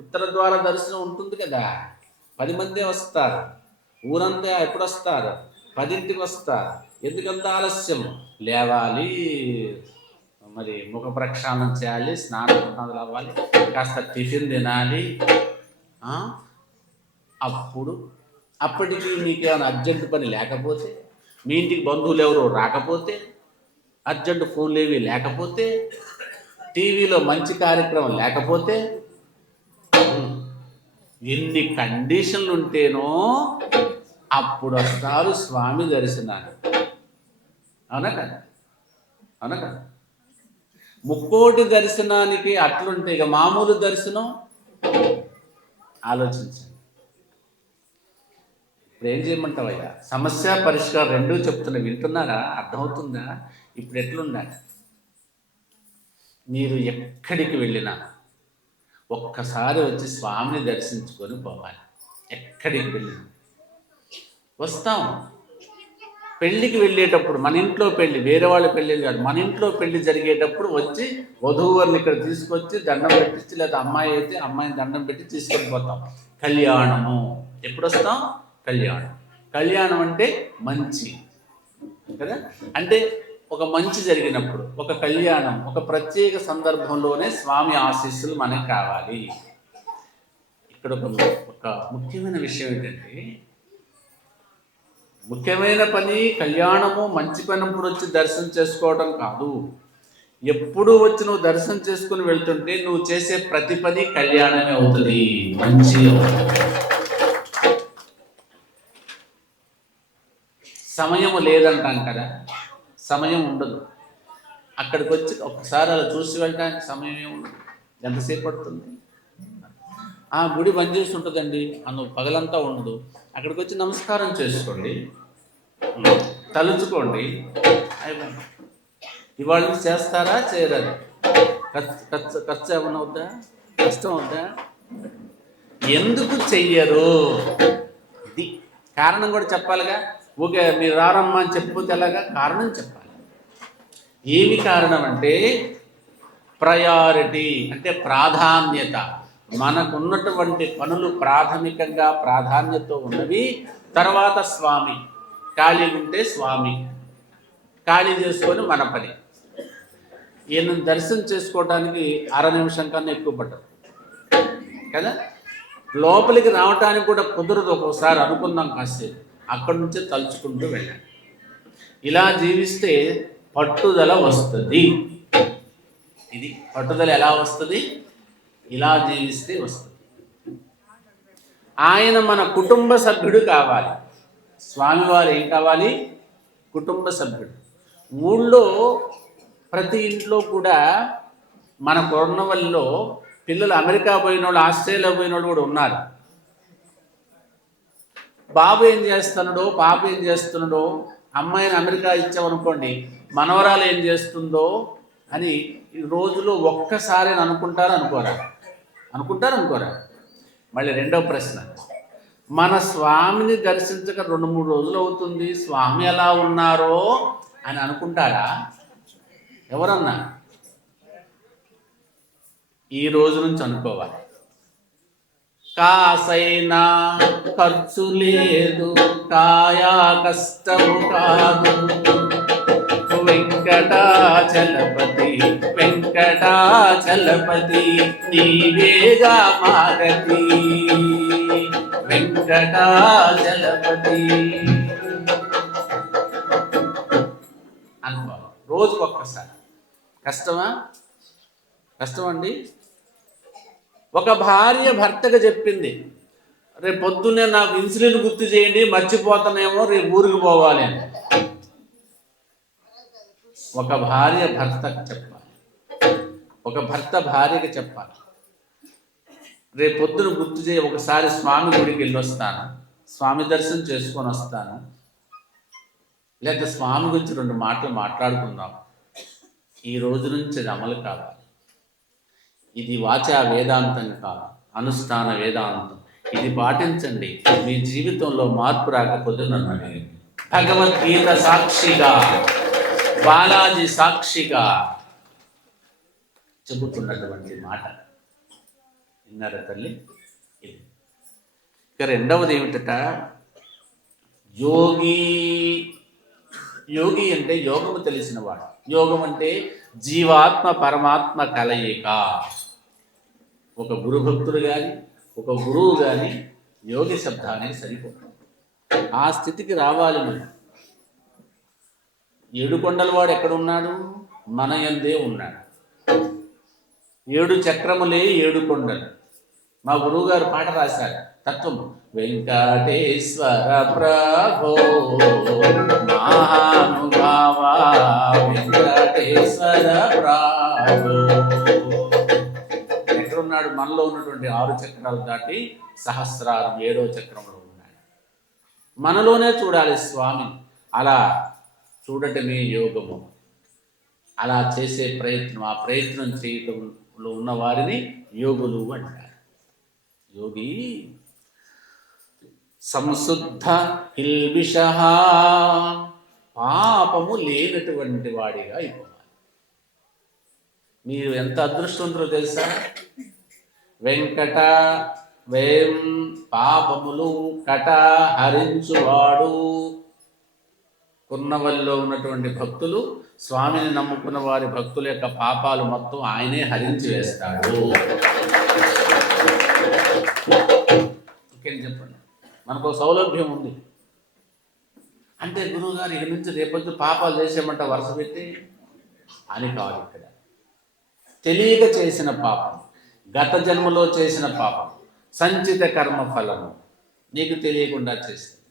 ఉత్తర ద్వార దర్శనం ఉంటుంది కదా, 10 మందే వస్తారు. ఊరంతా ఎప్పుడు వస్తారు? 10ంటికి వస్తారు. ఎందుకంత ఆలస్యం? లేవాలి, మరి ముఖ ప్రక్షాళన చేయాలి, స్నానం అవ్వాలి, కాస్త టిఫిన్ తినాలి, అప్పుడు అప్పటికి మీకు ఏమైనా అర్జెంటు పని లేకపోతే, మీ ఇంటికి బంధువులు ఎవరో రాకపోతే, అర్జెంటు ఫోన్లు ఏవి లేకపోతే, టీవీలో మంచి కార్యక్రమం లేకపోతే, ఎన్ని కండిషన్లు ఉంటేనో అప్పుడు వస్తారు స్వామి దర్శనాన్ని. అవునా కదా? అవునా కదా? ముక్కోటి దర్శనానికి అట్లుంటే ఇక మామూలు దర్శనం ఆలోచించండి. ఇప్పుడు ఏం చేయమంటావయ్యా? సమస్య పరిష్కారం రెండూ చెప్తున్నా, వింటున్నారా? అర్థమవుతుందా? ఇప్పుడు ఎట్లుండాలి? మీరు ఎక్కడికి వెళ్ళినా ఒక్కసారి వచ్చి స్వామిని దర్శించుకొని పోవాలి. ఎక్కడికి వెళ్ళినా వస్తాం. పెళ్ళికి వెళ్ళేటప్పుడు, మన ఇంట్లో పెళ్ళి, వేరే వాళ్ళ పెళ్ళి కాదు, మన ఇంట్లో పెళ్ళి జరిగేటప్పుడు వచ్చి వధూవరుని ఇక్కడ తీసుకొచ్చి దండం పెట్టించి, లేదా అమ్మాయి అయితే అమ్మాయిని దండం పెట్టి తీసుకొని పోతాం. కళ్యాణము ఎప్పుడు వస్తాం? కళ్యాణం. కళ్యాణం అంటే మంచి కదా. అంటే ఒక మంచి జరిగినప్పుడు, ఒక కళ్యాణం, ఒక ప్రత్యేక సందర్భంలోనే స్వామి ఆశీస్సులు మనకు కావాలి. ఇక్కడ ఒక ముఖ్యమైన విషయం ఏంటంటే, ముఖ్యమైన పని కళ్యాణము, మంచి పనిప్పుడు వచ్చి దర్శనం చేసుకోవడం కాదు. ఎప్పుడు వచ్చి నువ్వు దర్శనం చేసుకుని వెళ్తుంటే నువ్వు చేసే ప్రతి పని కళ్యాణమే అవుతుంది, మంచి అవుతుంది. సమయము లేదంటాం కదా, సమయం ఉండదు. అక్కడికి వచ్చి ఒక్కసారి అలా చూసి వెళ్ళడానికి సమయం ఏముండదు. ఎంతసేపు పడుతుంది? ఆ గుడి బంద్ చేసి ఉంటుందండి, అన్న పగలంతా ఉండదు. అక్కడికి వచ్చి నమస్కారం చేసుకోండి, తలుచుకోండి, అయిపోయింది. ఇవాళ చేస్తారా చేయరా? ఖర్చు ఏమైనా అవుద్దా? కష్టం అవుద్దా? ఎందుకు చెయ్యరు? ఇది కారణం కూడా చెప్పాలిగా. ఓకే మీరు రారమ్మా అని చెప్పిపోతే ఎలాగా? కారణం చెప్పాలి. ఏమి కారణం అంటే ప్రయారిటీ, అంటే ప్రాధాన్యత. మనకున్నటువంటి పనులు ప్రాథమికంగా ప్రాధాన్యత ఉన్నవి. తర్వాత స్వామి, ఖాళీ ఉంటే స్వామి, ఖాళీ చేసుకొని మన పని. ఈయన దర్శనం చేసుకోవడానికి 1/2 నిమిషం కన్నా ఎక్కువ పట్టదు కదా. లోపలికి రావటానికి కూడా కుదరదు. ఒక్కోసారి అనుకుందాం కాసేపు, అక్కడి నుంచే తలుచుకుంటూ వెళ్ళాలి. ఇలా జీవిస్తే పట్టుదల వస్తుంది. ఇది పట్టుదల ఎలా వస్తుంది? ఇలా జీవిస్తే వస్తుంది. ఆయన మన కుటుంబ సభ్యుడు కావాలి. స్వామివారు ఏం కావాలి? కుటుంబ సభ్యుడు. ఊళ్ళో ప్రతి ఇంట్లో కూడా మన కొరణవల్లిలో పిల్లలు అమెరికా పోయిన వాళ్ళు, ఆస్ట్రేలియా పోయిన వాళ్ళు కూడా ఉన్నారు. బాబు ఏం చేస్తున్నాడో, పాప ఏం చేస్తున్నాడో, అమ్మాయిని అమెరికా ఇచ్చామనుకోండి, మనవరాలు ఏం చేస్తుందో అని ఈ రోజులో ఒక్కసారి అనుకుంటారు అనుకోరా? అనుకోరా? మళ్ళీ రెండవ ప్రశ్న, మన స్వామిని దర్శించక 2-3 రోజులు అవుతుంది, స్వామి ఎలా ఉన్నారో అని అనుకుంటారా? ఎవరన్నా? ఈ రోజు నుంచి అనుకోవాలి. కాసైనా ఖర్చు లేదు, కాయా కష్టము కాదు, వెంకటాచలపతి వెంకటాచలపతి నీవేగా మాగతి, వెంకటాచలపతి అనుకోవాలి. రోజుకు ఒక్కసారి. కష్టమా? కష్టమండి. ఒక భార్య భర్తకు చెప్పింది, రేపు పొద్దున్నే నాకు ఇన్సులిన్ గుర్తు చేయండి, మర్చిపోతానేమో, రేపు ఊరికి పోవాలి అని. ఒక భార్య భర్తకు చెప్పాలి, ఒక భర్త భార్యకి చెప్పాలి, రేపు పొద్దున గుర్తు చేయి, ఒకసారి స్వామి గుడికి వెళ్ళి వస్తాను, స్వామి దర్శనం చేసుకొని వస్తాను, లేదా స్వామి గురించి 2 మాటలు మాట్లాడుకుందాం. ఈ రోజు నుంచి అది అమలు కావాలి. ఇది వాచా వేదాంతం కాదు, అనుష్ఠాన వేదాంతం. ఇది పాటించండి. మీ జీవితంలో మార్పు రాకపోతే నన్ను అడగండి. భగవద్గీత సాక్షిగా, బాలాజీ సాక్షిగా చెబుతున్నటువంటి మాట విన్నారా తల్లి? ఇది. ఇక రెండవది ఏమిటట? యోగి. యోగి అంటే యోగము తెలిసినవాడు. యోగం అంటే జీవాత్మ పరమాత్మ కలయిక. ఒక గురుభక్తుడు కానీ, ఒక గురువు కానీ యోగి శబ్దానికి సరిపోతుంది. ఆ స్థితికి రావాలి మనం. ఏడుకొండల వాడు ఎక్కడున్నాడు? మన యందే ఉన్నాడు. 7 చక్రములే 7 కొండలు. మా గురువుగారు పాట రాశారు తత్వం. వెంకటేశ్వర ప్రభో మహానుభావ వెంకటేశ్వర ప్రభో. ఎక్కడున్నాడు? మనలో ఉన్నటువంటి 6 చక్రాలు దాటి సహస్రారం 7వ చక్రంలో ఉన్నాడు. మనలోనే చూడాలి స్వామి. అలా చూడటమే యోగము. అలా చేసే ప్రయత్నం, ఆ ప్రయత్నం చేయటంలో ఉన్న వారిని యోగులు అంటారు. యోగి సంశుద్ధ కిల్బిష, పాపము లేనటువంటి వాడిగా అయిపోవాలి. మీరు ఎంత అదృష్టవంతులో తెలుసా? వెంకట వేం పాపములు కట హరించువాడు. కున్నవల్లో ఉన్నటువంటి భక్తులు, స్వామిని నమ్ముకున్న వారి భక్తుల యొక్క పాపాలు మొత్తం ఆయనే హరించి వేస్తాడు. ఇంకేం చెప్పండి? మనకు సౌలభ్యం ఉంది అంటే గురువుగారు ఇక నుంచి రేపొద్దు పాపాలు చేసేమంట వరుస పెట్టి అని కాదు. ఇక్కడ తెలియక చేసిన పాపం, గత జన్మలో చేసిన పాపం, సంచిత కర్మ ఫలము నీకు తెలియకుండా చేస్తుంది.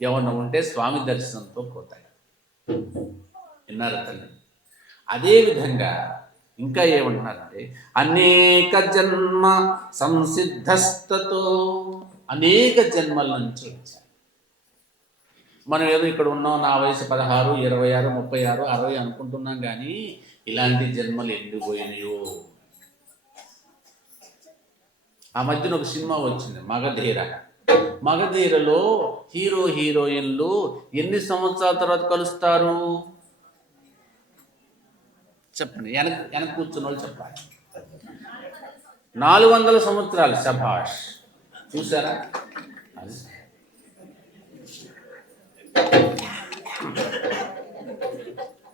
ఏమన్నా ఉంటే స్వామి దర్శనంతో పోతాయి. విన్నారు తల్లి? అదేవిధంగా ఇంకా ఏమంటున్నారంటే అనేక జన్మ సంసిద్ధస్తతో, అనేక జన్మల నుంచి వచ్చారు. మనం ఏదో ఇక్కడ ఉన్నాం, నా వయసు 16, 26, 36, 60 అనుకుంటున్నాం, కానీ ఇలాంటి జన్మలు ఎన్ని పోయినాయో. ఆ మధ్యన ఒక సినిమా వచ్చింది మగధీర. మగధీరలో హీరో హీరోయిన్లు ఎన్ని సంవత్సరాల తర్వాత కలుస్తారు చెప్పండి? వెనక కూర్చున్న వాళ్ళు చెప్పాలి. 400 సంవత్సరాలు. శభాష్. చూసారా?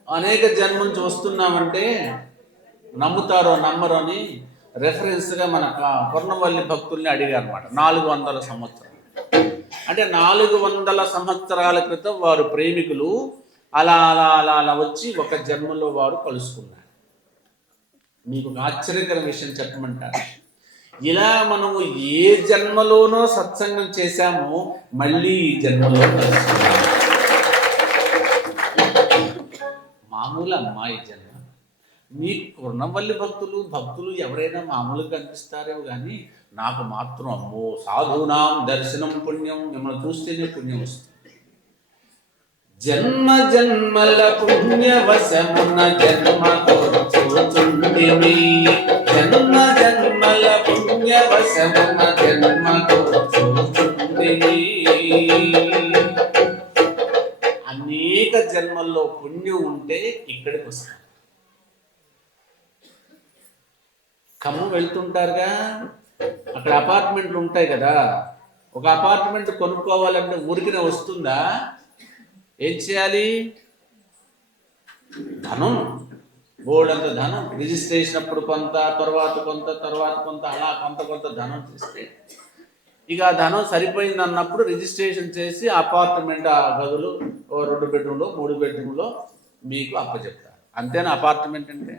అనేక జన్మ నుంచి వస్తున్నామంటే నమ్ముతారో నమ్మరో అని రెఫరెన్స్గా మన కొర్నవల్లి భక్తుల్ని అడిగారు అనమాట. 400 సంవత్సరాలు అంటే 400 సంవత్సరాల క్రితం వారు ప్రేమికులు అలా అలా అలా అలా వచ్చి ఒక జన్మలో వారు కలుసుకున్నారు. మీకు ఒక ఆశ్చర్యకర విషయం చెప్పమంటారు. ఇలా మనము ఏ జన్మలోనో సత్సంగం చేశామో మళ్ళీ ఈ జన్మలో కలుసుకున్నాము. మామూలు అమ్మాయి జన్మ. మీ కొర్నవల్లి భక్తులు ఎవరైనా మామూలుగా కనిపిస్తారేమో, కానీ నాకు మాత్రం అమ్మో సాధునాం దర్శనం పుణ్యం, మిమ్మల్ని చూస్తేనే పుణ్యం వస్తుంది. జన్మ జన్మల పుణ్యవశమున జన్మతో చూచుంటిమి, జన్మ జన్మల పుణ్యవశమున జన్మతో చూచుంటిమి. అనేక జన్మల్లో పుణ్యం ఉంటే ఇక్కడికి వస్తాం. ఖమ్మం వెళ్తుంటారుగా, అక్కడ అపార్ట్మెంట్లు ఉంటాయి కదా. ఒక అపార్ట్మెంట్ కొనుక్కోవాలంటే ఊరికినే వస్తుందా? ఏం చేయాలి? ధనం, బోర్డంత ధనం, రిజిస్ట్రేషన్ అప్పుడు కొంత, తర్వాత కొంత అలా కొంత ధనం చేస్తే ఇక ఆ ధనం సరిపోయింది అన్నప్పుడు రిజిస్ట్రేషన్ చేసి అపార్ట్మెంట్, ఆ గదులు 2 బెడ్రూమ్లో 3 బెడ్రూమ్లో మీకు అప్పచెప్తారు. అంతేనా అపార్ట్మెంట్ అంటే?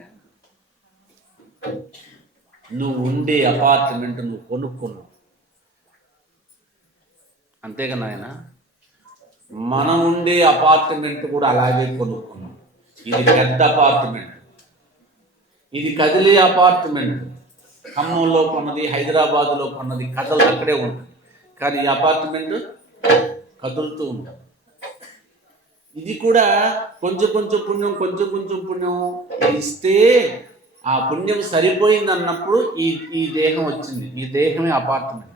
నువ్వు ఉండే అపార్ట్మెంట్ నువ్వు కొనుక్కున్నావు, అంతేగా నాయన? మనం ఉండే అపార్ట్మెంట్ కూడా అలాగే కొనుక్కున్నాం. ఇది పెద్ద అపార్ట్మెంట్, ఇది కదిలే అపార్ట్మెంట్. ఖమ్మంలో కొన్నది, హైదరాబాద్లో కొన్నది కథలు అక్కడే ఉంటుంది, కానీ ఈ అపార్ట్మెంట్ కదులుతూ ఉంటాం. ఇది కూడా కొంచెం పుణ్యం ఇస్తే ఆ పుణ్యం సరిపోయింది అన్నప్పుడు ఈ దేహం వచ్చింది. ఈ దేహమే అపార్ట్మెంట్.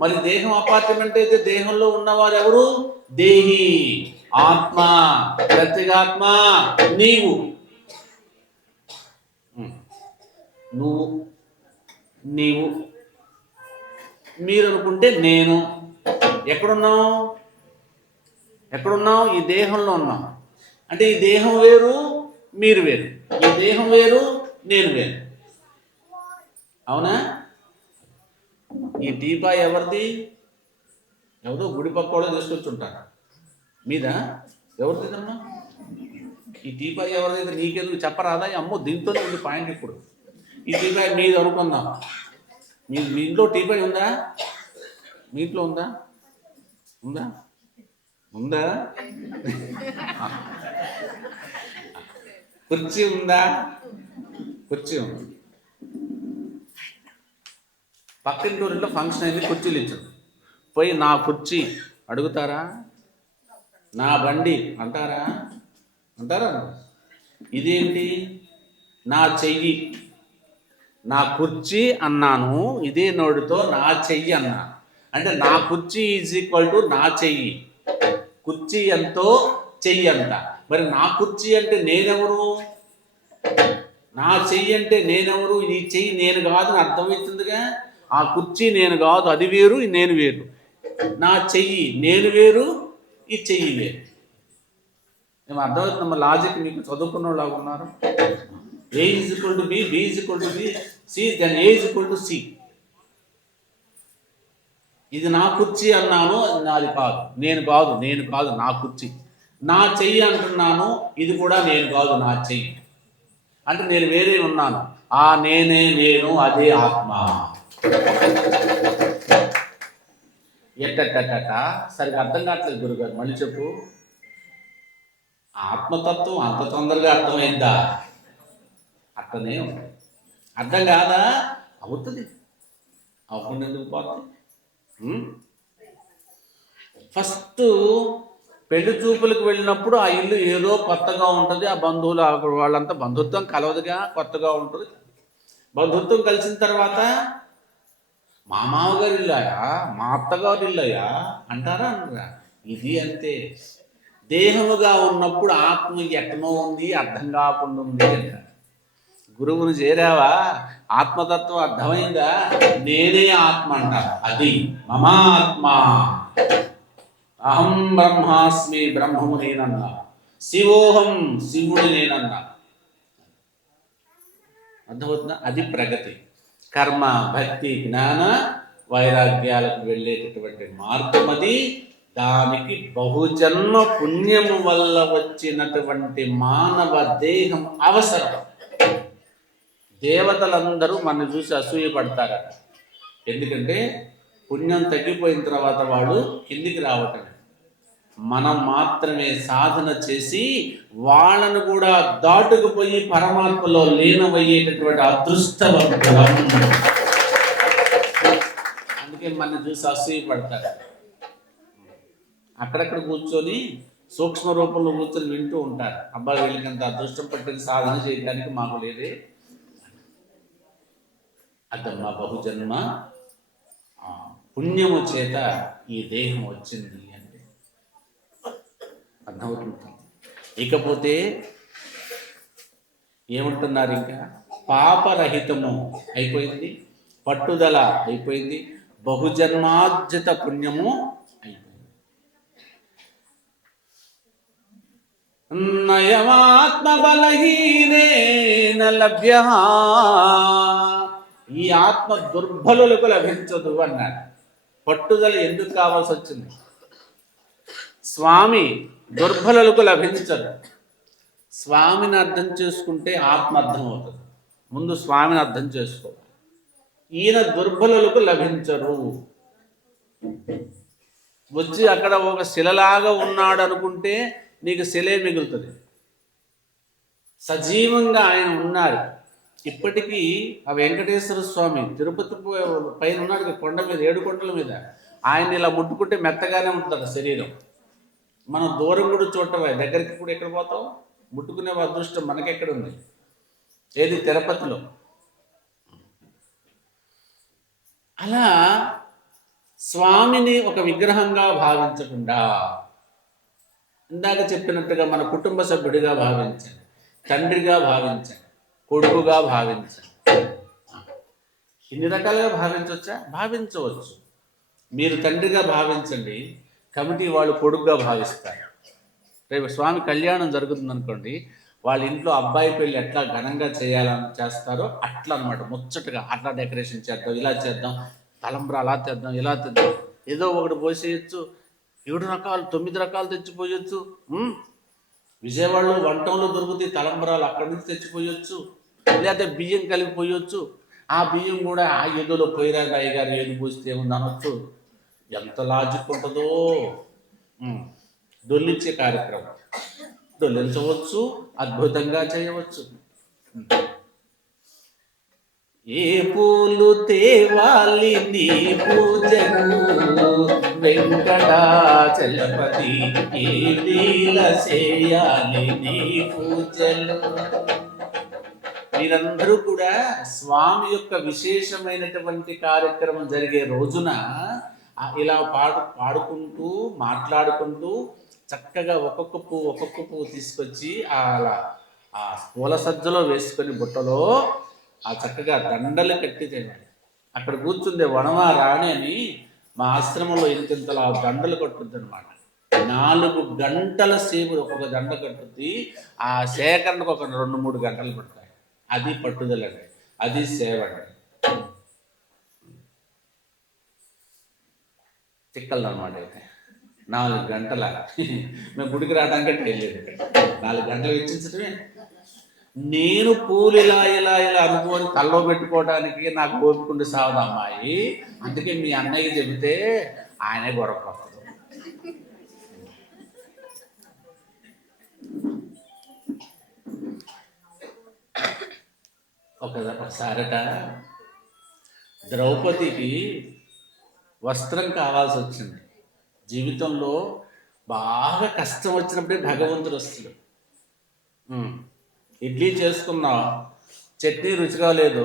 మరి దేహం అపార్ట్మెంట్ అయితే దేహంలో ఉన్నవారు ఎవరు? దేహి, ఆత్మ, ప్రత్యేగాత్మ, నీవు. నీవు మీరు అనుకుంటే నేను. ఎక్కడున్నావు? ఈ దేహంలో ఉన్నాం. అంటే ఈ దేహం వేరు, మీరు వేరు. ఈ దేహం వేరు, నేను వేరు. అవునా? ఈ టీపా ఎవరిది? ఎవరో గుడి పక్క కూడా తీసుకొచ్చి ఉంటారు. మీద ఎవరిదమ్మా ఈ టీపాయ్? ఎవరిదైతే నీకెందుకు చెప్పరాదా? అమ్మో దీంతోనే ఉంది పాయింట్. ఇప్పుడు ఈ టీపాయ్ మీది అనుకుందాం. మీ ఇంట్లో టీపాయ్ ఉందా? మీ ఇంట్లో ఉందా? ఉందా? ఉందా? కుర్చీ ఉందా? కుర్చీ ఉంది. పక్కింటూరిలో ఫంక్షన్ అయింది, కుర్చీలు ఇచ్చారు. పోయి నా కుర్చీ అడుగుతారా? నా బండి అంటారా? అంటారా? ఇదేంటి? నా చెయ్యి, నా కుర్చీ అన్నాను, ఇదే నోటితో నా చెయ్యి అన్నాను. అంటే నా కుర్చీ ఈజ్ ఈక్వల్ టు నా చెయ్యి. కుర్చీ ఎంతో చెయ్యి అంత. మరి నా కుర్చీ అంటే నేనెవరు? నా చెయ్యి అంటే నేనెవరు? ఈ చెయ్యి నేను కాదు అని అర్థమవుతుందిగా. ఆ కుర్చీ నేను కాదు, అది వేరు, నేను వేరు. నా చెయ్యి నేను వేరు, ఈ చెయ్యి వేరు. మేము అర్థమవుతుంది. మా లాజిక్ మీకు చదువుకున్న వాళ్ళు ఉన్నారు. A is equal to B, B is equal to B, C, then A is equal to C. ఇది నా కుర్చీ అన్నాను, నాది కాదు, నేను కాదు, నేను కాదు నా కుర్చీ. నా చెయ్యి అంటున్నాను, ఇది కూడా నేను కాదు, నా చెయ్యి. అంటే నేను వేరే ఉన్నాను. ఆ నేనే నేను, అదే ఆత్మ. ఎట్టట సరిగ్గా అర్థం కావట్లేదు గురుగారు, మళ్ళీ చెప్పు. ఆత్మతత్వం అంత తొందరగా అర్థమైందా? అట్టనే ఉంటుంది. అర్థం కాదా? అవుతుంది. అవ్వకుండా ఎందుకు పోతుంది? ఫస్ట్ పెళ్లి చూపులకు వెళ్ళినప్పుడు ఆ ఇల్లు ఏదో కొత్తగా ఉంటుంది. ఆ బంధువులు వాళ్ళంతా బంధుత్వం కలవదుగా, కొత్తగా ఉంటుంది. బంధుత్వం కలిసిన తర్వాత మా మామగారు ఇల్లాయా, మా అత్తగారు ఇల్లయా అంటారా? అనరా? ఇది అంతే. దేహముగా ఉన్నప్పుడు ఆత్మ ఎక్కడో ఉంది, అర్థం కాకుండా ఉంది అంటారు. గురువును చేరావా, ఆత్మతత్వం అర్థమైందా, నేనే ఆత్మ అంటారు. అది మమాత్మ, అహం బ్రహ్మాస్మి, బ్రహ్మము నేనన్నా. శివోహం, శివుడు నేనన్నా. అర్థమవుతుందా? అది ప్రగతి. కర్మ, భక్తి, జ్ఞాన వైరాగ్యాలకు వెళ్ళేటటువంటి మార్గం అది. దానికి బహుజన్మ పుణ్యము వల్ల వచ్చినటువంటి మానవ దేహం అవసరం. దేవతలందరూ మన చూసి అసూయపడతారట. ఎందుకంటే పుణ్యం తగ్గిపోయిన తర్వాత వాళ్ళు కిందికి రావటం. మనం మాత్రమే సాధన చేసి వాళ్ళను కూడా దాటుకుపోయి పరమాత్మలో లీనమయ్యేటటువంటి అదృష్టవంతులం. అందుకే మన చూసి అసూయపడతారు. అక్కడక్కడ కూర్చొని సూక్ష్మ రూపంలో కూర్చొని వింటూ ఉంటారు. అబ్బాయి వీళ్ళకంత అదృష్టం పట్టిన సాధన చేయడానికి మాకు లేదే. అదమ్మా బహుజన్మ పుణ్యము చేత ఈ దేహం వచ్చింది అంటే అర్థమవుతుంది. ఇకపోతే ఏమంటున్నారు? ఇంకా పాపరహితము అయిపోయింది, పట్టుదల అయిపోయింది, బహుజన్మార్జిత పుణ్యము అయిపోయింది. నయమాత్మ బలహీనేన లభ్య, ఈ ఆత్మ దుర్బలులకు లభించదు అన్నాడు. పట్టుదల ఎందుకు కావాల్సి వచ్చింది? స్వామి దుర్బలులకు లభించదు. స్వామిని అర్థం చేసుకుంటే ఆత్మ అర్థం అవుతుంది. ముందు స్వామిని అర్థం చేసుకోవాలి. ఈయన దుర్బలులకు లభించరు. వచ్చి అక్కడ ఒక శిలలాగా ఉన్నాడు అనుకుంటే నీకు శిలే మిగులుతుంది. సజీవంగా ఆయన ఉన్నారు. ఇప్పటికీ ఆ వెంకటేశ్వర స్వామి తిరుపతి పైన ఉన్నాడు, కొండ మీద, 7 కొండల మీద. ఆయన ఇలా ముట్టుకుంటే మెత్తగానే ఉంటుంది శరీరం. మనం దూరం కూడా చూడటమే, దగ్గరికి కూడా ఎక్కడ పోతాం? ముట్టుకునే అదృష్టం మనకెక్కడ ఉంది? ఏది? తిరుపతిలో. అలా స్వామిని ఒక విగ్రహంగా భావించకుండా, ఇందాక చెప్పినట్టుగా మన కుటుంబ సభ్యుడిగా భావించండి, తండ్రిగా భావించండి, కొడుకుగా భావించండి. ఇన్ని రకాలుగా భావించవచ్చా? భావించవచ్చు. మీరు తండ్రిగా భావించండి, కమిటీ వాళ్ళు కొడుకుగా భావిస్తారు. రేపు స్వామి కళ్యాణం జరుగుతుంది అనుకోండి, వాళ్ళ ఇంట్లో అబ్బాయి పెళ్ళి ఎట్లా ఘనంగా చేస్తారో అట్లా అనమాట. ముచ్చటగా అట్లా డెకరేషన్ చేద్దాం, ఇలా చేద్దాం, తలంబ్ర అలా చేద్దాం, ఇలా చేద్దాం. ఏదో ఒకటి పోసేయచ్చు, 7 రకాలు 9 రకాలు తెచ్చిపోయొచ్చు. విజయవాడలో వంటంలో దొరుకుతాయి తలంబరాలు, అక్కడి నుంచి తెచ్చిపోయొచ్చు. లేకపోతే బియ్యం కలిపిపోయొచ్చు. ఆ బియ్యం కూడా ఆ ఏదోలో పోయిరాక అయ్యగారు ఏది పోస్తే ఏముంది అనొచ్చు. ఎంత లాజిక్ ఉంటుందో. దొల్లించే కార్యక్రమం దొల్లించవచ్చు, అద్భుతంగా చేయవచ్చు. ఏ పూలు తేవాలి నీ పూజకు వెంకటాచలపతి, ఏ లీల చేయాలి నీ పూజలు. మీరందరూ కూడా స్వామి యొక్క విశేషమైనటువంటి కార్యక్రమం జరిగే రోజున ఇలా పాడుకుంటూ మాట్లాడుకుంటూ చక్కగా ఒక్కొక్క పువ్వు తీసుకొచ్చి అలా ఆ పూల సజ్జలో వేసుకొని బుట్టలో ఆ చక్కగా దండలు కట్టి తినాలి. అక్కడ కూర్చుందే వనమా రాణి అని మా ఆశ్రమంలో ఇంతలా దండలు కట్టుద్ది అనమాట. 4 గంటల సేపు ఒక్కొక్క దండ కట్టుద్ది. ఆ సేకరణకు ఒక 2-3 గంటలు పడతాయి. అది పట్టుదలండి, అది సేవ అండి. చిక్కలు అనమాట. అయితే 4 గంటల మేము గుడికి రావడానికి వెళ్ళేది. 4 గంటలు వెచ్చించడమే. నేను పూలు ఇలా ఇలా ఇలా అనుకోని తల్లో పెట్టుకోవడానికి నాకు ఓపికండి సావదు అమ్మాయి. అందుకే మీ అన్నయ్య చెబితే ఆయనే గొడవ పడుతుంది. ఒకసారట ద్రౌపదికి వస్త్రం కావాల్సి వచ్చింది. జీవితంలో బాగా కష్టం వచ్చినప్పుడే భగవంతుడు వస్తాడు. ఇడ్లీ చేసుకున్నావు, చట్నీ రుచిగా లేదు,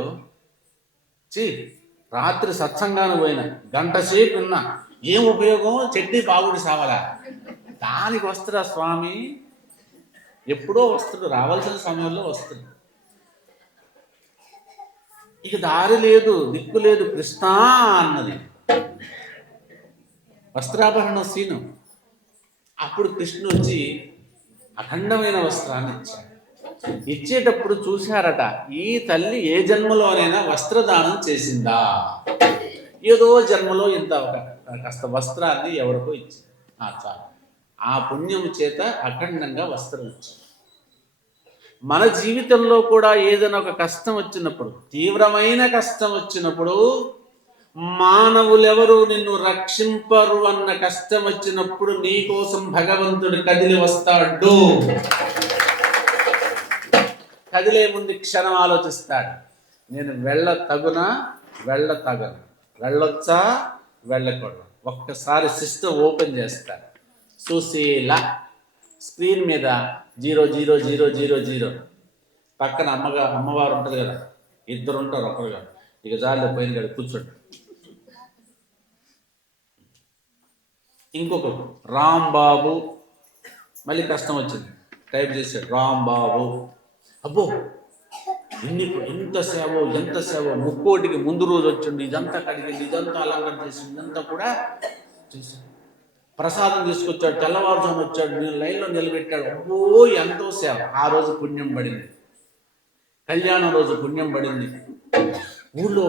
రాత్రి సత్సంగాను పోయినా, గంట సేపు విన్నా, ఏం ఉపయోగం, చట్నీ బాగుడి సావలా. దానికి వస్తాడా స్వామి? ఎప్పుడో వస్తాడు, రావాల్సిన సమయంలో వస్తాడు. ఇక దారి లేదు, దిక్కు లేదు, కృష్ణ అన్నది వస్త్రాభరణం సీను. అప్పుడు కృష్ణుడు వచ్చి అఖండమైన వస్త్రాన్ని ఇచ్చాడు. ఇచ్చేటప్పుడు చూశారట, ఈ తల్లి ఏ జన్మలోనైనా వస్త్రదానం చేసిందా? ఏదో జన్మలో ఇంత కాస్త వస్త్రాన్ని ఎవరికో ఇచ్చింది. చాలు, ఆ పుణ్యం చేత అఖండంగా వస్త్రం ఇచ్చింది. మన జీవితంలో కూడా ఏదైనా ఒక కష్టం వచ్చినప్పుడు, తీవ్రమైన కష్టం వచ్చినప్పుడు, మానవులెవరు నిన్ను రక్షింపరు అన్న కష్టం వచ్చినప్పుడు నీకోసం భగవంతుడు కదిలి వస్తాడు. కదిలే ముందు క్షణం ఆలోచిస్తాడు, నేను వెళ్ళొచ్చా వెళ్ళకూడదు. ఒక్కసారి సిస్టమ్ ఓపెన్ చేస్తాడు. సుశీల స్క్రీన్ మీద 000000 పక్కన అమ్మవారు ఉంటుంది కదా, 2 ఉంటారు, ఒకరు కాదు. ఇక జాలి పైన కాదు, కూర్చోండి. ఇంకొకరు రాంబాబు, మళ్ళీ కష్టం వచ్చింది, టైప్ చేశాడు రాంబాబు. అబ్బో ఎంత సేవ, ముక్కోటికి ముందు రోజు వచ్చిండు, ఇదంతా కడిగింది, ఇదంతా అలంకరణ చేసింది, ఇదంతా కూడా చేశాడు. ప్రసాదం తీసుకొచ్చాడు, తెల్లవారుజాము వచ్చాడు, నేను లైన్లో నిలబెట్టాడు. అబ్బో ఎంతో సేవ. ఆ రోజు పుణ్యం పడింది. కళ్యాణం రోజు పుణ్యం పడింది. ఊళ్ళో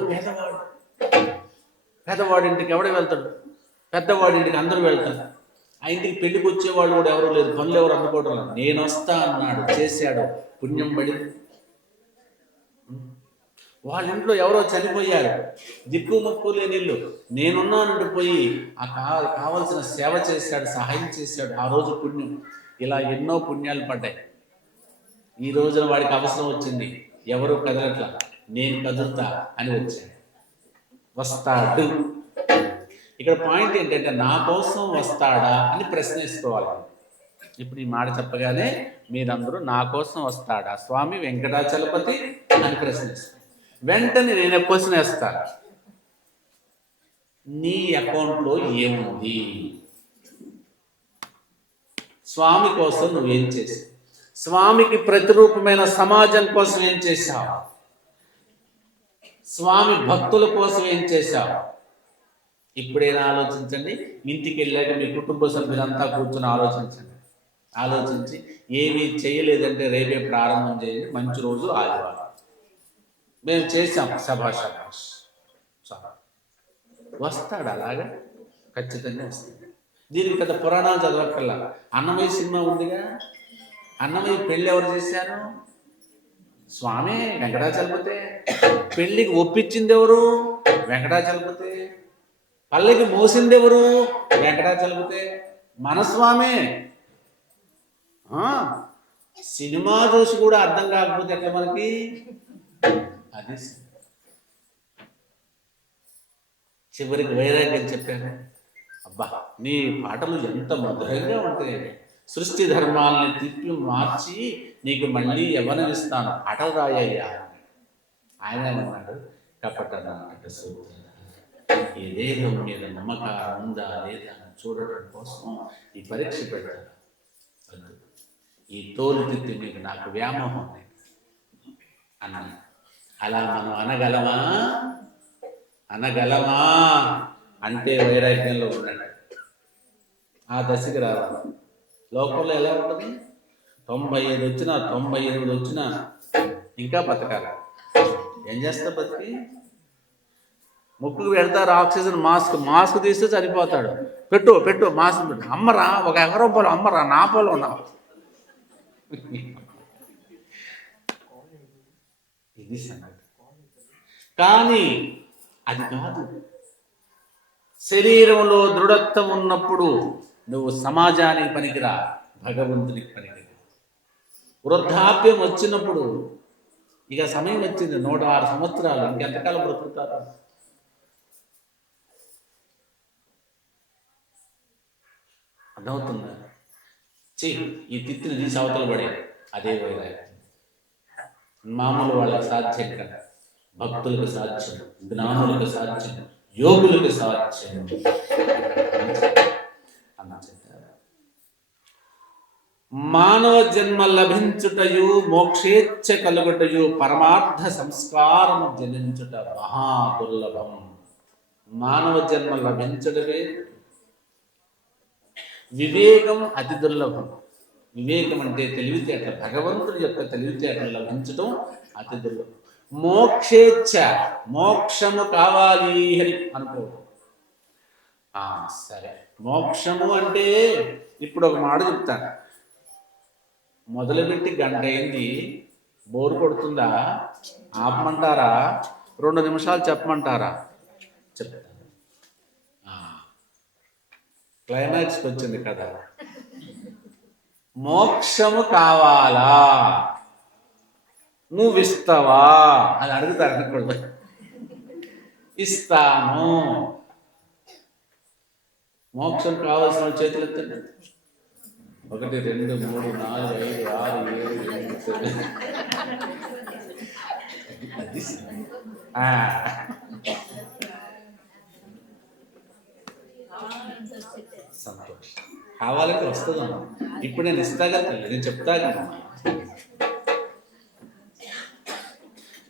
పేదవాడింటికి ఎవడ వెళ్తాడు? పెద్దవాడింటికి అందరూ వెళ్తారు. ఆ ఇంటికి పెళ్లికి వచ్చేవాళ్ళు కూడా ఎవరు లేదు, పనులు ఎవరు అందుకోవడం. నేను వస్తా అన్నాడు, చేశాడు, పుణ్యం పడింది. వాళ్ళ ఇంట్లో ఎవరో చనిపోయారు, దిక్కు ముక్కు లేని ఇల్లు, నేనున్నానంటూ పోయి ఆ కావలసిన సేవ చేశాడు, సహాయం చేశాడు. ఆ రోజు పుణ్యం. ఇలా ఎన్నో పుణ్యాలు పడ్డాయి. ఈ రోజున వాడికి అవసరం వచ్చింది, ఎవరు కదలట్లా, నేను కదులుతా అని వచ్చాడు. వస్తాడు. ఇక్కడ పాయింట్ ఏంటంటే, నా కోసం వస్తాడా అని ప్రశ్నిస్తోవాలి. ఇప్పుడు ఈ మాట చెప్పగానే మీరందరూ నా కోసం వస్తాడా స్వామి వెంకటాచలపతి అని ప్రశ్నిస్తారు. వెంటనే నేను క్వశ్చన్ వేస్తాను, నీ అకౌంట్లో ఏముంది? స్వామి కోసం నువ్వేం చేసావు? స్వామికి ప్రతిరూపమైన సమాజం కోసం ఏం చేశావు? స్వామి భక్తుల కోసం ఏం చేశావు? ఇప్పుడైనా ఆలోచించండి. ఇంటికి వెళ్ళాక మీ కుటుంబ సభ్యులంతా కూర్చొని ఆలోచించి ఏమీ చేయలేదంటే రేపే ప్రారంభం చేయండి. మంచి రోజు ఆదివారం. మేము చేసాం, శభాష్. వస్తాడు అలాగా. ఖచ్చితంగా వస్తుంది. దీనికి పెద్ద పురాణాలు చదవక్కల్లా. అన్నమయ్య సినిమా ఉందిగా, అన్నమయ్య పెళ్ళి ఎవరు చేశారు? స్వామి వెంకటాచలపతే. పెళ్లికి ఒప్పించింది ఎవరు? వెంకటాచలపతే. పల్లకి మోసింది ఎవరు? వెంకటాచలపతే. మన స్వామే. సినిమా చూసి కూడా అర్థం కాకపోతే ఎట్లా మనకి? అది చివరికి వైరాగ్యం చెప్పాను. అబ్బా, నీ పాటలు ఎంత మధురంగా ఉంటాయండి. సృష్టి ధర్మాలని తిప్పి మార్చి నీకు మళ్ళీ యవ్వనమిస్తాను, పాటలు రాయ్యా. ఆయన ఏమన్నాడు? కపట నాటక సూత్ర, ఈ దేహం మీద నమ్మకారం ఉందా లేదా అని చూడటం కోసం ఈ పరీక్ష పెట్టారు. ఈ తోలు తిత్తి మీకు నాకు వ్యామోహం అన్నాడు. అలా మనం అనగలమా? అనగలమా అంటే వైరాగ్యంలో ఉన్నాడు. ఆ దశకి రావాలి. లోకంలో ఎలా ఉంటుంది? 95 వచ్చినా 98 వచ్చినా ఇంకా బతకాలి. ఏం చేస్తా బతికి? ముక్కుకు పెడతారు ఆక్సిజన్ మాస్క్ తీస్తే చనిపోతాడు. పెట్టు మాస్క్ పెట్టు. అమ్మరా, ఒక ఎకరం పొలం అమ్మరా, నా పొలం నా. ఇది సంగతి. కానీ అది కాదు. శరీరంలో దృఢత్వం ఉన్నప్పుడు నువ్వు సమాజానికి పనికిరా, భగవంతునికి పనికిరా. వృద్ధాప్యం వచ్చినప్పుడు ఇక సమయం వచ్చింది, 106 సంవత్సరాలు, ఇంకెంతకాలం బ్రతుకుతారు? అర్థమవుతుందా? ఈ తిత్తిని తీసి అవతల పడే అదే వైరాగ్యం. మామూలు వాళ్ళకి సాధ్యం కదా, భక్తులకు సాధ్యం, జ్ఞానులకు సాధ్యం, యోగులకు సాధ్యం అన్న చెప్పారు. మానవ జన్మ లభించుటయు, మోక్షేచ్ఛ కలుగుటయు, పరమార్థ సంస్కారము జనించుట మహా దుర్లభం. మానవ జన్మ లభించుటవే, వివేకం అతి దుర్లభం. వివేకం అంటే తెలివితేటలు, భగవంతుడి యొక్క తెలివితేటలు లభించడం అతి దుర్లభం. మోక్షేచ్ఛ, మోక్షము కావాలి అని అనుకోవడం. సరే, మోక్షము అంటే ఇప్పుడు ఒక మాట చెప్తాను. మొదలుపెట్టి గంట అయింది, బోరు కొడుతుందా? ఆపమంటారా? 2 నిమిషాలు చెప్పమంటారా? చెప్తాను. క్లైమాక్స్కి వచ్చింది కదా. మోక్షము కావాలా, నువ్వు ఇస్తావా అని అడుగుతారు అనుకోండి. ఇస్తాను. మోక్షం కావాల్సిన చేతులు ఎత్తండి. 1 2 3 4 5 6 7 8 సంతోషం. కావాలంటే వస్తుందమ్మా. ఇప్పుడు నేను ఇస్తాగా తల్లి, నేను చెప్తాగా.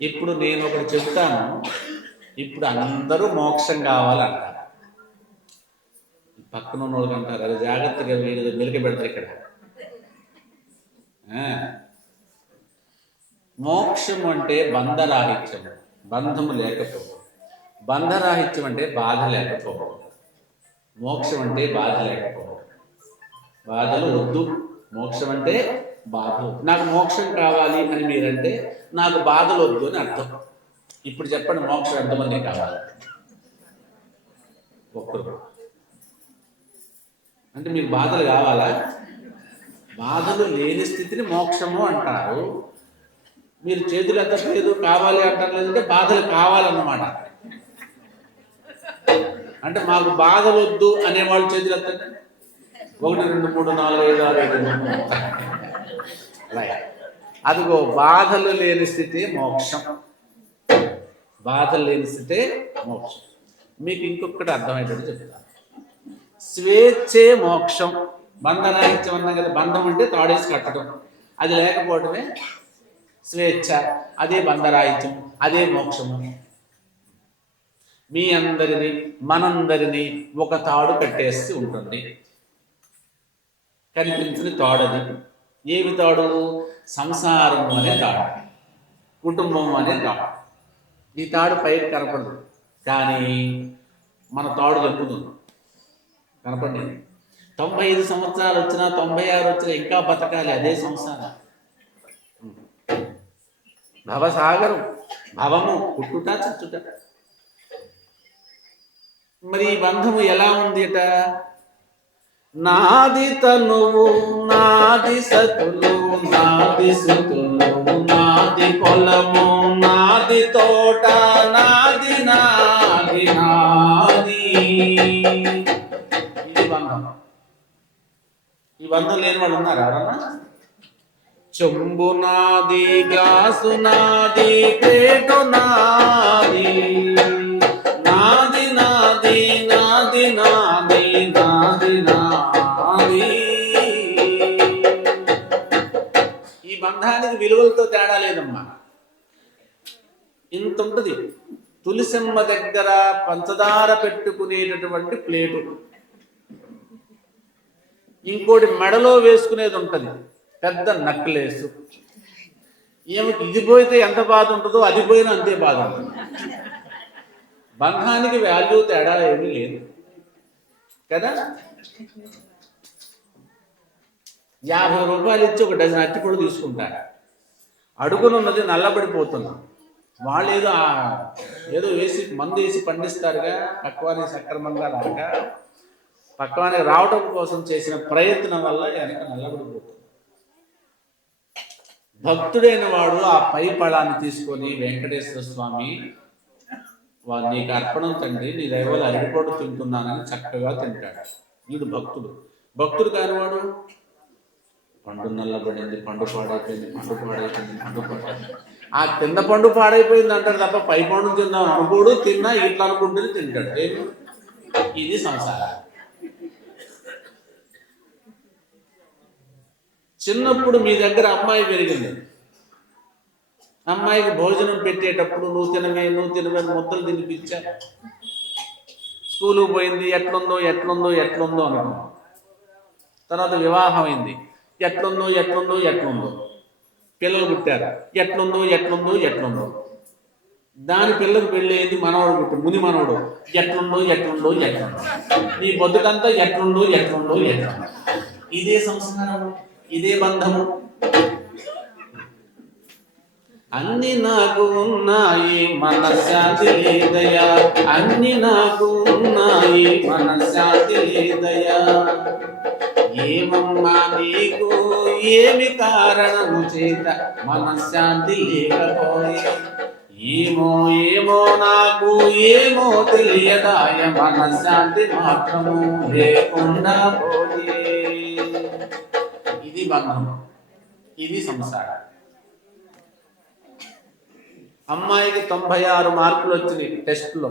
ఇప్పుడు నేను ఒకటి చెప్తాను, ఇప్పుడు అందరూ మోక్షం కావాలంటారు. పక్కన ఉన్నోళ్ళకి అంటారు, అది జాగ్రత్తగా మెలిక పెడతారు ఇక్కడ. మోక్షం అంటే బంధరాహిత్యం, బంధము లేకపోవడం. బంధరాహిత్యం అంటే బాధ లేకపోవడం. మోక్షం అంటే బాధ లేకపోవడం. బాధలు వద్దు, మోక్షం అంటే బాధలు. నాకు మోక్షం కావాలి అని మీరంటే నాకు బాధలు వద్దు అని అర్థం. ఇప్పుడు చెప్పండి, మోక్షం ఎంతమంది కావాలి? ఒక్కరు. అంటే మీకు బాధలు కావాలా? బాధలు లేని స్థితిని మోక్షము అంటారు. మీరు చేతులు ఎత్తలేదు, కావాలి అంటారు లేదంటే బాధలు కావాలన్నమాట. అంటే మాకు బాధలు వద్దు అనేవాళ్ళు చేతులు ఎత్తండి. 1 2 3 4 5 6 7 అదిగో బాధలు లేని స్థితి మోక్షం. బాధలు లేని స్థితే మోక్షం. మీకు ఇంకొకటి అర్థమయ్యేటట్టు చెప్తాను. స్వేచ్ఛే మోక్షం. బంధనాహిత్యం అన్నాం కదా, బంధం అంటే తాడేసి కట్టడం, అది లేకపోవడమే స్వేచ్ఛ. అదే బంధరాహిత్యం, అదే మోక్షము. మీ అందరినీ మనందరినీ ఒక తాడు కట్టేసి ఉంటుంది. కనిపించిన తాడది. ఏమి తాడు? సంసారం అనే తాడు, కుటుంబం అనే తాడు. ఈ తాడు పైకి కనపడదు, కానీ మన తాడు చెప్పుతుంది. కనపడింది. 95 సంవత్సరాలు వచ్చినా 96 వచ్చినా ఇంకా బతకాలి, అదే సంసారం. భవసాగరం, భవము పుట్టుట చచ్చుట. మరి ఈ బంధము ఎలా ఉంది అట? నాది తనువు నాది సతులు నాది సుతులు నాది పొలము నాది తోట నాది నాది నాది. ఇది బంధం. ఈ బంధం లేని వాళ్ళు ఉన్నారా ఎవరన్నా? చెంబు నాది, గ్లాసు నాది, ప్లేటు నాది, నాది నాది నాది నాది నాది నాది. ఈ బంధానికి విలువలతో తేడా లేదమ్మా. ఇంత ఉంటుంది. తులసమ్మ దగ్గర పంచదార పెట్టుకునేటటువంటి ప్లేటు, ఇంకోటి మెడలో వేసుకునేది ఉంటుంది పెద్ద నక్లెస్. ఏమిటి ఇది పోయితే ఎంత బాధ ఉంటుందో అది పోయినా అంతే బాధ ఉంటుంది. బంధానికి వాల్యూ తేడా ఏమీ లేదు కదా. 50 రూపాయలు ఇచ్చి ఒక డజన్ అరటిపళ్ళు తీసుకుంటారు. అడుగునున్నది నల్లబడిపోతుంది. వాళ్ళు ఏదో వేసి మందు వేసి పండిస్తారుగా, పక్వానికి సక్రమంగా రాక పక్వానికి రావటం కోసం చేసిన ప్రయత్నం వల్ల వెనక నల్లబడిపోతుంది. భక్తుడైన వాడు ఆ పై పళాన్ని తీసుకొని, వెంకటేశ్వర స్వామి వారు నీకు అర్పణం తండ్రి, నీ దైవాలు అరటిపళ్ళు తింటున్నానని చక్కగా తింటాడు. వీడు భక్తుడు. భక్తుడు కానివాడు పండు నల్లబడింది, పండు పాడైపోయింది, పండు పాడైపోయింది, పండు పాడైపోయింది, ఆ కింద పండు పాడైపోయింది అంటాడు తప్ప పై పండు తిందాం అనుకోడు. తిన్నా ఇట్లా అనుకుంటుంది తింటాడు. ఇది సంసారం. చిన్నప్పుడు మీ దగ్గర అమ్మాయి పెరిగింది, అమ్మాయికి భోజనం పెట్టేటప్పుడు నువ్వు తినవే ముద్దలు తినిపించా. స్కూలుకు పోయింది, ఎట్లుందో ఎట్లుందో ఎట్లుందో అనుకున్నాం. తర్వాత వివాహం అయింది, ఎట్లుందో ఎట్లుందో ఎట్లుందో. పిల్లలు పుట్టారు, ఎట్లుందో ఎట్లుందో ఎట్లుందో. దాని పిల్లలకు పెళ్ళి అయింది, మనవడు పుట్టాడు, ముని మనవడు. ఎట్లుందో ఎట్లుందో ఎట్లుందో. నీ బతుకంతా ఎట్లుందో ఎట్లుందో ఎట్లుందో. ఇదే సంస్కారం, ఇదే బంధము. అన్ని నాకు ఉన్నాయి మనశ్శాంతి లేదయా, అన్ని నాకు ఉన్నాయి మనశ్శాంతి లేదయా. ఏమమ్మా నీకు ఏమి కారణము చేత మనశ్శాంతి లేకపోయే, ఏమో ఏమో నాకు ఏమో తెలియదాయ మనశ్శాంతి మాత్రము లేకుండా పోయే. ఇది బంధం, ఇది సంసారం. అమ్మాయికి 96 మార్కులు వచ్చినాయి టెస్ట్లో.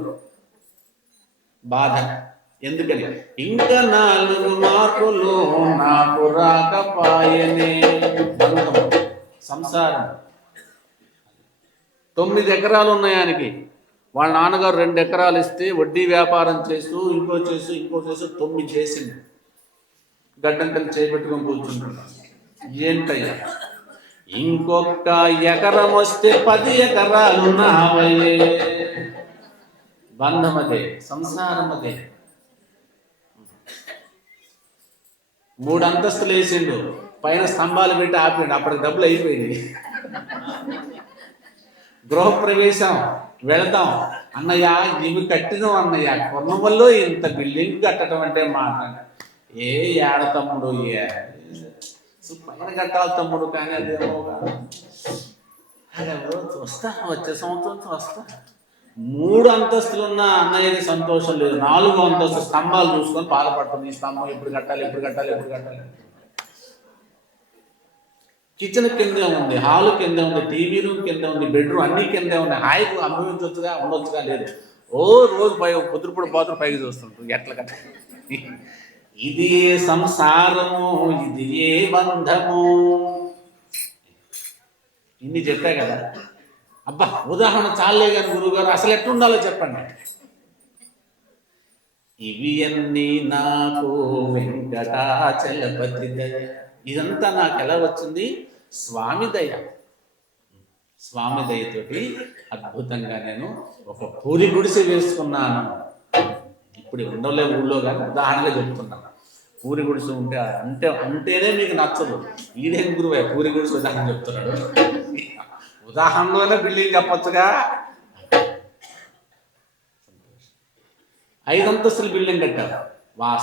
బాధ ఎందుకని? ఇంకా 4 మార్కులు నాకు రాకపాయనే. బంధం, సంసారం. 9 ఎకరాలు ఉన్నాయి ఆయనకి. వాళ్ళ నాన్నగారు 2 ఎకరాలు ఇస్తే వడ్డీ వ్యాపారం చేస్తూ ఇంకో చేస్తూ 9 చేసింది. గడ్డంకలు చేపెట్టుకొని కూర్చుంటున్నాడు. ఏంటయ్యా, ఇంకొక ఎకరం వస్తే 10 ఎకరాలు నావయ్యే. బంధం అదే, సంసారం అదే. 3 అంతస్తులు వేసిండు, పైన స్తంభాలు పెట్టి ఆపిండు. అప్పటికి డబ్బులు అయిపోయింది. గృహప్రవేశం వెళతాం, అన్నయ్య ఇవి కట్టినాం అన్నయ్య, కొన్న వల్ల ఇంత బిల్డింగ్ కట్టడం అంటే మాట. ఏ ఏడ తమ్ముడు, పైన కట్టాలి తమ్ముడు, కానీ అదేమో అదెవరో చూస్తా, వచ్చే సంవత్సరం చూస్తా. 3 అంతస్తులు ఉన్న అన్నయ్యకి సంతోషం లేదు. 4వ అంతస్తు స్తంభాలు చూసుకొని బాధపడుతుంది. ఈ స్తంభం ఎప్పుడు కట్టాలి, ఎప్పుడు కట్టాలి, ఎప్పుడు కట్టాలి. కిచెన్ కిందే ఉంది, హాల్ కిందే ఉంది, టీవీ రూమ్ కిందే ఉంది, బెడ్రూమ్ అన్ని కిందే ఉన్నాయి. హాయిగా అనుభవించవచ్చుగా, ఉండొచ్చుగా. లేదు, రోజు పొద్దుపూట బాత్రూమ్ పైకి చూస్తుంటారు. ఎట్లా కట్టాలి? ఇది ఏ సంసారము, ఇది ఏ బంధము. ఇన్ని చెప్పా కదా. అబ్బా, ఉదాహరణ చాలే కానీ గురువుగారు అసలు ఎట్లుండాలో చెప్పండి. ఇవి అన్నీ నాకు వెంకటాచలపతి దయ. ఇదంతా నాకు ఎలా వచ్చింది? స్వామి దయ. స్వామి దయతోటి అద్భుతంగా నేను ఒక పూరి గుడిసె వేసుకున్నాను. ఇప్పుడు ఉండలే ఊళ్ళో కానీ ఉదాహరణగా చెప్తున్నాను. పూరి గుడిసె ఉంటే అంటేనే మీకు నచ్చదు. ఈడేం గురువే పూరి గుడిసె ఉదాహరణ చెప్తున్నాడు. ఉదాహరణలోనే బిల్డింగ్ చెప్పొచ్చుగా. 5 అంతస్తుల బిల్డింగ్ కట్టారు.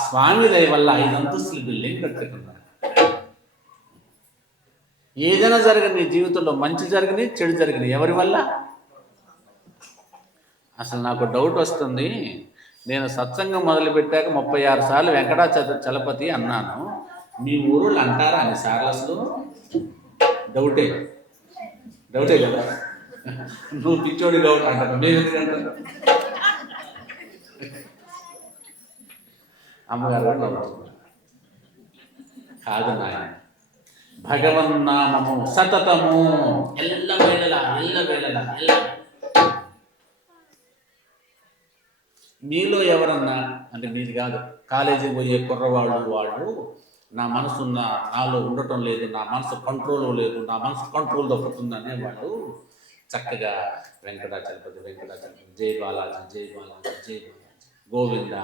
స్వామి దయ వల్ల 5 అంతస్తుల బిల్డింగ్ కట్టుకున్నారు. ఏదైనా జరగని నీ జీవితంలో మంచి జరిగినాయి, చెడు జరిగినాయి ఎవరి వల్ల? అసలు నాకు డౌట్ వస్తుంది. నేను సత్సంగం మొదలుపెట్టాక 36 సార్లు వెంకటాచలపతి అన్నాను. మీ ఊరుళ్ళు అంటారా అన్ని సార్లు? అసలు డౌటే కదా. నువ్వు పిచ్చోడి డౌట్ అంటారు, మేము ఎందుకంటారు? అమ్మగారు కాదు నాయన, భగవన్నామము సతతము ఎల్లవేళలా. మీలో ఎవరన్నా, అంటే మీది కాదు, కాలేజీకి పోయే కుర్రవాళ్ళు నా మనసు నాలో ఉండటం లేదు, నా మనసు కంట్రోల్లో లేదు, నా మనసు కంట్రోల్ తప్పుతుంది అనేవాళ్ళు చక్కగా వెంకటాచలపతి జై బాలాజీ గోవింద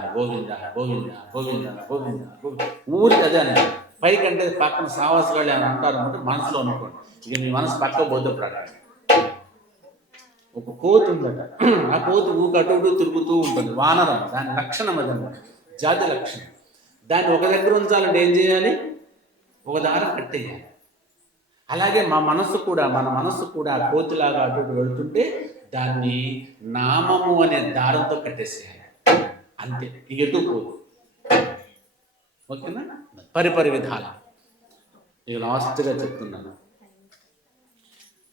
ఊరికి అదే అని. పైకంటే పక్కన సావాస వాళ్ళు అని అంటారు అంటే మనసులో అనుకోండి. ఇక మీ మనసు పక్క బోధపడాలి. ఒక కోతి ఉందట. ఆ కోతి అటు తిరుగుతూ ఉంటుంది. వానరం దాని లక్షణం అదన్నమాట, జాతి లక్షణం. దాన్ని ఒక దగ్గర ఉంచాలంటే ఏం చేయాలి? ఒక దారం కట్టేయాలి. అలాగే మన మనస్సు కూడా కోతిలాగా అటు వెళుతుంటే దాన్ని నామము అనే దారంతో కట్టేసేయాలి. అంతే, ఇక ఎటు పోదు. ఓకేనా? పరిపరి విధాలు. ఇక లాస్ట్గా చెప్తున్నాను.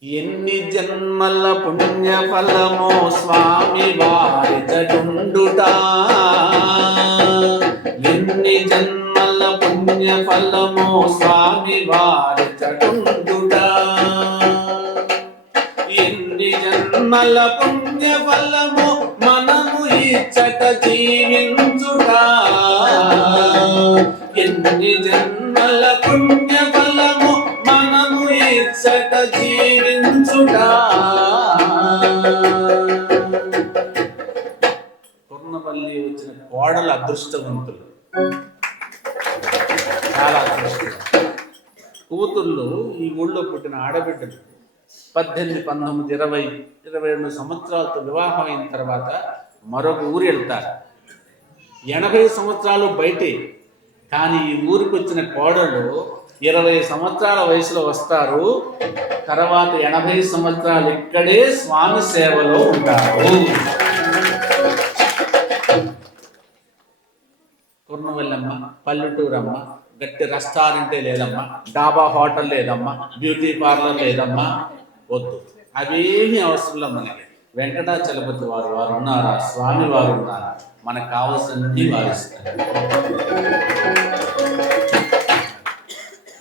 ఎన్ని జన్మల పుణ్య ఫలమో స్వామి వారి చటుండుట, ఎన్ని జన్మల పుణ్య ఫలమో స్వామి వారి చటుండుట, ఎన్ని జన్మల పుణ్య ఫలమో మనము ఇచ్చట జీవించుట, ఎన్ని జన్మల పుణ్య ఫలము మనము ఇచ్చట జీవించుట. కొర్నవల్లి వచ్చిన కోడలు అదృష్టవంతులు, చాలా అదృష్టం. కూతుళ్ళు ఈ ఊళ్ళో పుట్టిన ఆడబిడ్డలు 18, 19, 20, 22 సంవత్సరాలతో వివాహం అయిన తర్వాత మరొక ఊరు వెళ్తారు. 80 సంవత్సరాలు బయటే, కానీ ఈ ఊరికి వచ్చిన కోడలు 20 సంవత్సరాల వయసులో వస్తారు. తర్వాత 80 సంవత్సరాలు ఇక్కడే స్వామి సేవలో ఉంటారు. కుర్నవల్లమ్మ, పల్లెటూరమ్మ, గట్టి రెస్టారెంటే లేదమ్మా, డాబా హోటల్ లేదమ్మా, బ్యూటీ పార్లర్ లేదమ్మా, వద్దు. అవేమీ అవసరంలో మనకి వెంకటాచలపతి వారు ఉన్నారా, స్వామి వారు ఉన్నారా, మనకు కావాల్సినవి వారిస్తారు.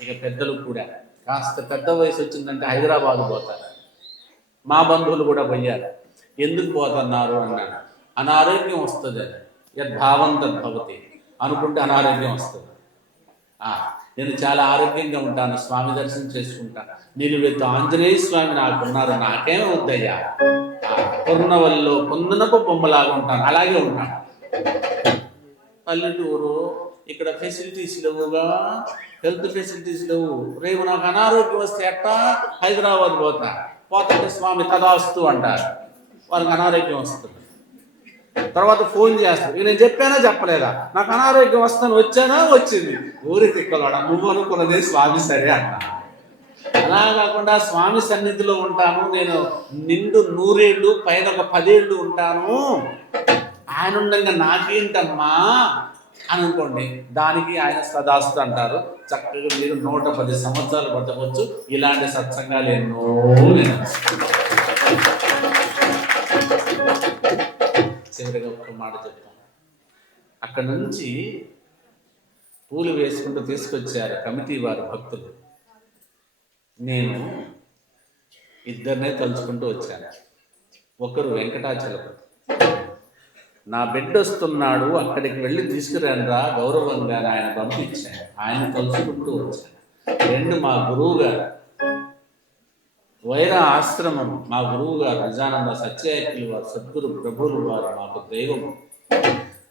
ఇక పెద్దలు కూడా కాస్త పెద్ద వయసు వచ్చిందంటే హైదరాబాద్ పోతారు. మా బంధువులు కూడా పోయారు. ఎందుకు పోతున్నారు అన్నాడు. అనారోగ్యం వస్తుంది అని. యద్భావం తద్భవతి అనుకుంటే అనారోగ్యం వస్తుంది. నేను చాలా ఆరోగ్యంగా ఉంటాను, స్వామి దర్శనం చేసుకుంటాను, నిలువెత్తు ఆంజనేయ స్వామి నాకున్నారు, నాకేం వద్దయ్యా, పూర్ణవల్లిలో పొందునకు బొమ్మలాగా ఉంటాను, అలాగే ఉంటాను. పల్లెటూరు, ఇక్కడ ఫెసిలిటీస్ లేవుగా, హెల్త్ ఫెసిలిటీస్ లేవు. రేపు నాకు అనారోగ్యం వస్తే ఎట్టా హైదరాబాద్ పోతే స్వామి తదాస్తు అంటారు, వారికి అనారోగ్యం వస్తుంది. తర్వాత ఫోన్ చేస్తారు, ఇక నేను చెప్పానా చెప్పలేదా, నాకు అనారోగ్యం వస్తాను, వచ్చానా వచ్చింది, ఊరి తిక్కలాడ నువ్వు అనుకున్నదే స్వామి సరే అన్నా. అలా కాకుండా స్వామి సన్నిధిలో ఉంటాను, నేను నిండు 100 ఏళ్ళు పైన ఒక 10 ఏళ్ళు ఉంటాను, ఆయన ఉండగా నాకేంటమ్మా అని అనుకోండి, దానికి ఆయన సదాస్తు అంటారు. చక్కగా మీరు 110 సంవత్సరాలు బతకొచ్చు. ఇలాంటి సత్సంగాలు ఎన్నో చివరిగా ఒక్క మాట చెప్తాను. అక్కడ నుంచి పూలు వేసుకుంటూ తీసుకొచ్చారు కమిటీ వారు భక్తులు. నేను ఇద్దరినే తలుచుకుంటూ వచ్చాను. ఒకరు వెంకటాచలపతి, నా బిడ్డ వస్తున్నాడు, అక్కడికి వెళ్ళి తీసుకురండ్రా గౌరవంగా ఆయన పంపించాను, ఆయన తలుచుకుంటూ వచ్చాను. 2 మా గురువు గారు, వైరా ఆశ్రమం, మా గురువు గారు నిజానంద సత్యాయకులు వారు, సద్గురు ప్రభువులు వారు మాకు దైవం.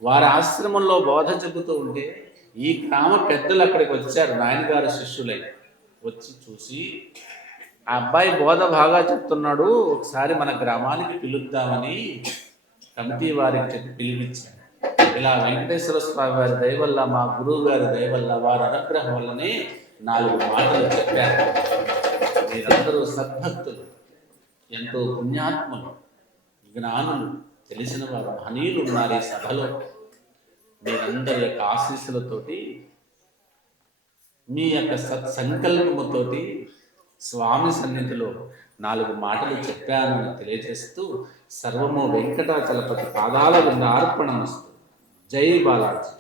వారి ఆశ్రమంలో బోధ చెబుతూ ఉంటే ఈ గ్రామ పెద్దలు అక్కడికి వచ్చారు, నాయనగారు శిష్యులై వచ్చి చూసి ఆ అబ్బాయి బోధ బాగా చెప్తున్నాడు, ఒకసారి మన గ్రామానికి పిలుద్దామని కమిటీ వారికి చెప్పి పిలిపించారు. ఇలా వెంకటేశ్వర స్వామి వారి దయ వల్ల, మా గురువు గారి దయ వల్ల, వారి అనుగ్రహం వల్లనే 4 మాటలు చెప్పారు. మీరందరూ సద్భక్తులు, ఎంతో పుణ్యాత్ములు, జ్ఞానులు, తెలిసిన వారు, మహనీయులు ఉన్నారు ఈ సభలో. మీరందరి యొక్క ఆశీస్సులతోటి, మీ యొక్క సత్సంకల్పముతోటి స్వామి సన్నిధిలో 4 మాటలు చెప్పానని తెలియజేస్తూ సర్వము వెంకటాచలపతి పాదాల వింద అర్పణమస్తు. జై బాలాజీ,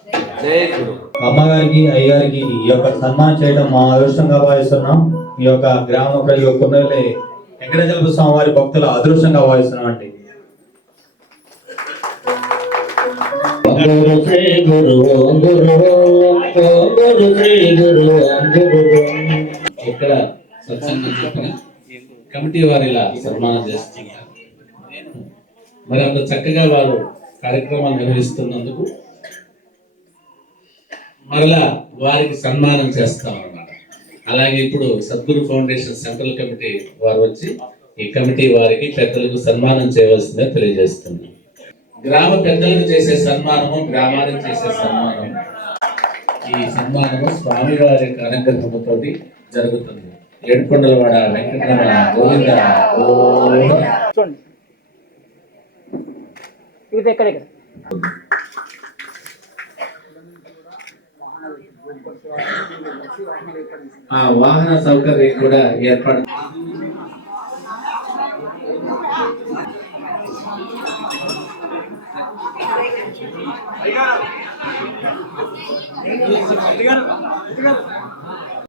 జై గురు. అమ్మగారికి అయ్యగారికి ఈ యొక్క సన్మానం చేయడం మా అదృష్టంగా భావిస్తున్నాం. ఈ యొక్క గ్రామ ప్రజలు కొన్నెల్లి వెంకటాచలపతి స్వామి వారి భక్తుల అదృష్టంగా భావిస్తున్నాం అండి. ఇక్కడ సత్సంగం చెప్పిన కమిటీ వారు ఇలా సన్మానం చేస్తున్నారు. మరి అంత చక్కగా వారు కార్యక్రమాలు నిర్వహిస్తున్నందుకు మరలా వారికి సన్మానం చేస్తాం అన్నమాట. అలాగే ఇప్పుడు సద్గురు ఫౌండేషన్ సెంట్రల్ కమిటీ వారు వచ్చి ఈ కమిటీ వారికి పెద్దలకు సన్మానం చేయవలసిందే తెలియజేస్తుంది. గ్రామ పెద్దలకు చేసే సన్మానము, గ్రామానికి చేసే సన్మానం, ఈ సన్మానము స్వామివారి యొక్క అనుగ్రహంతో జరుగుతుంది. ఏడుకొండలవాడ వెంకటరమణ గోవింద. ఆ వాహన సౌకర్యం కూడా ఏర్పాటు. అయ్యగారు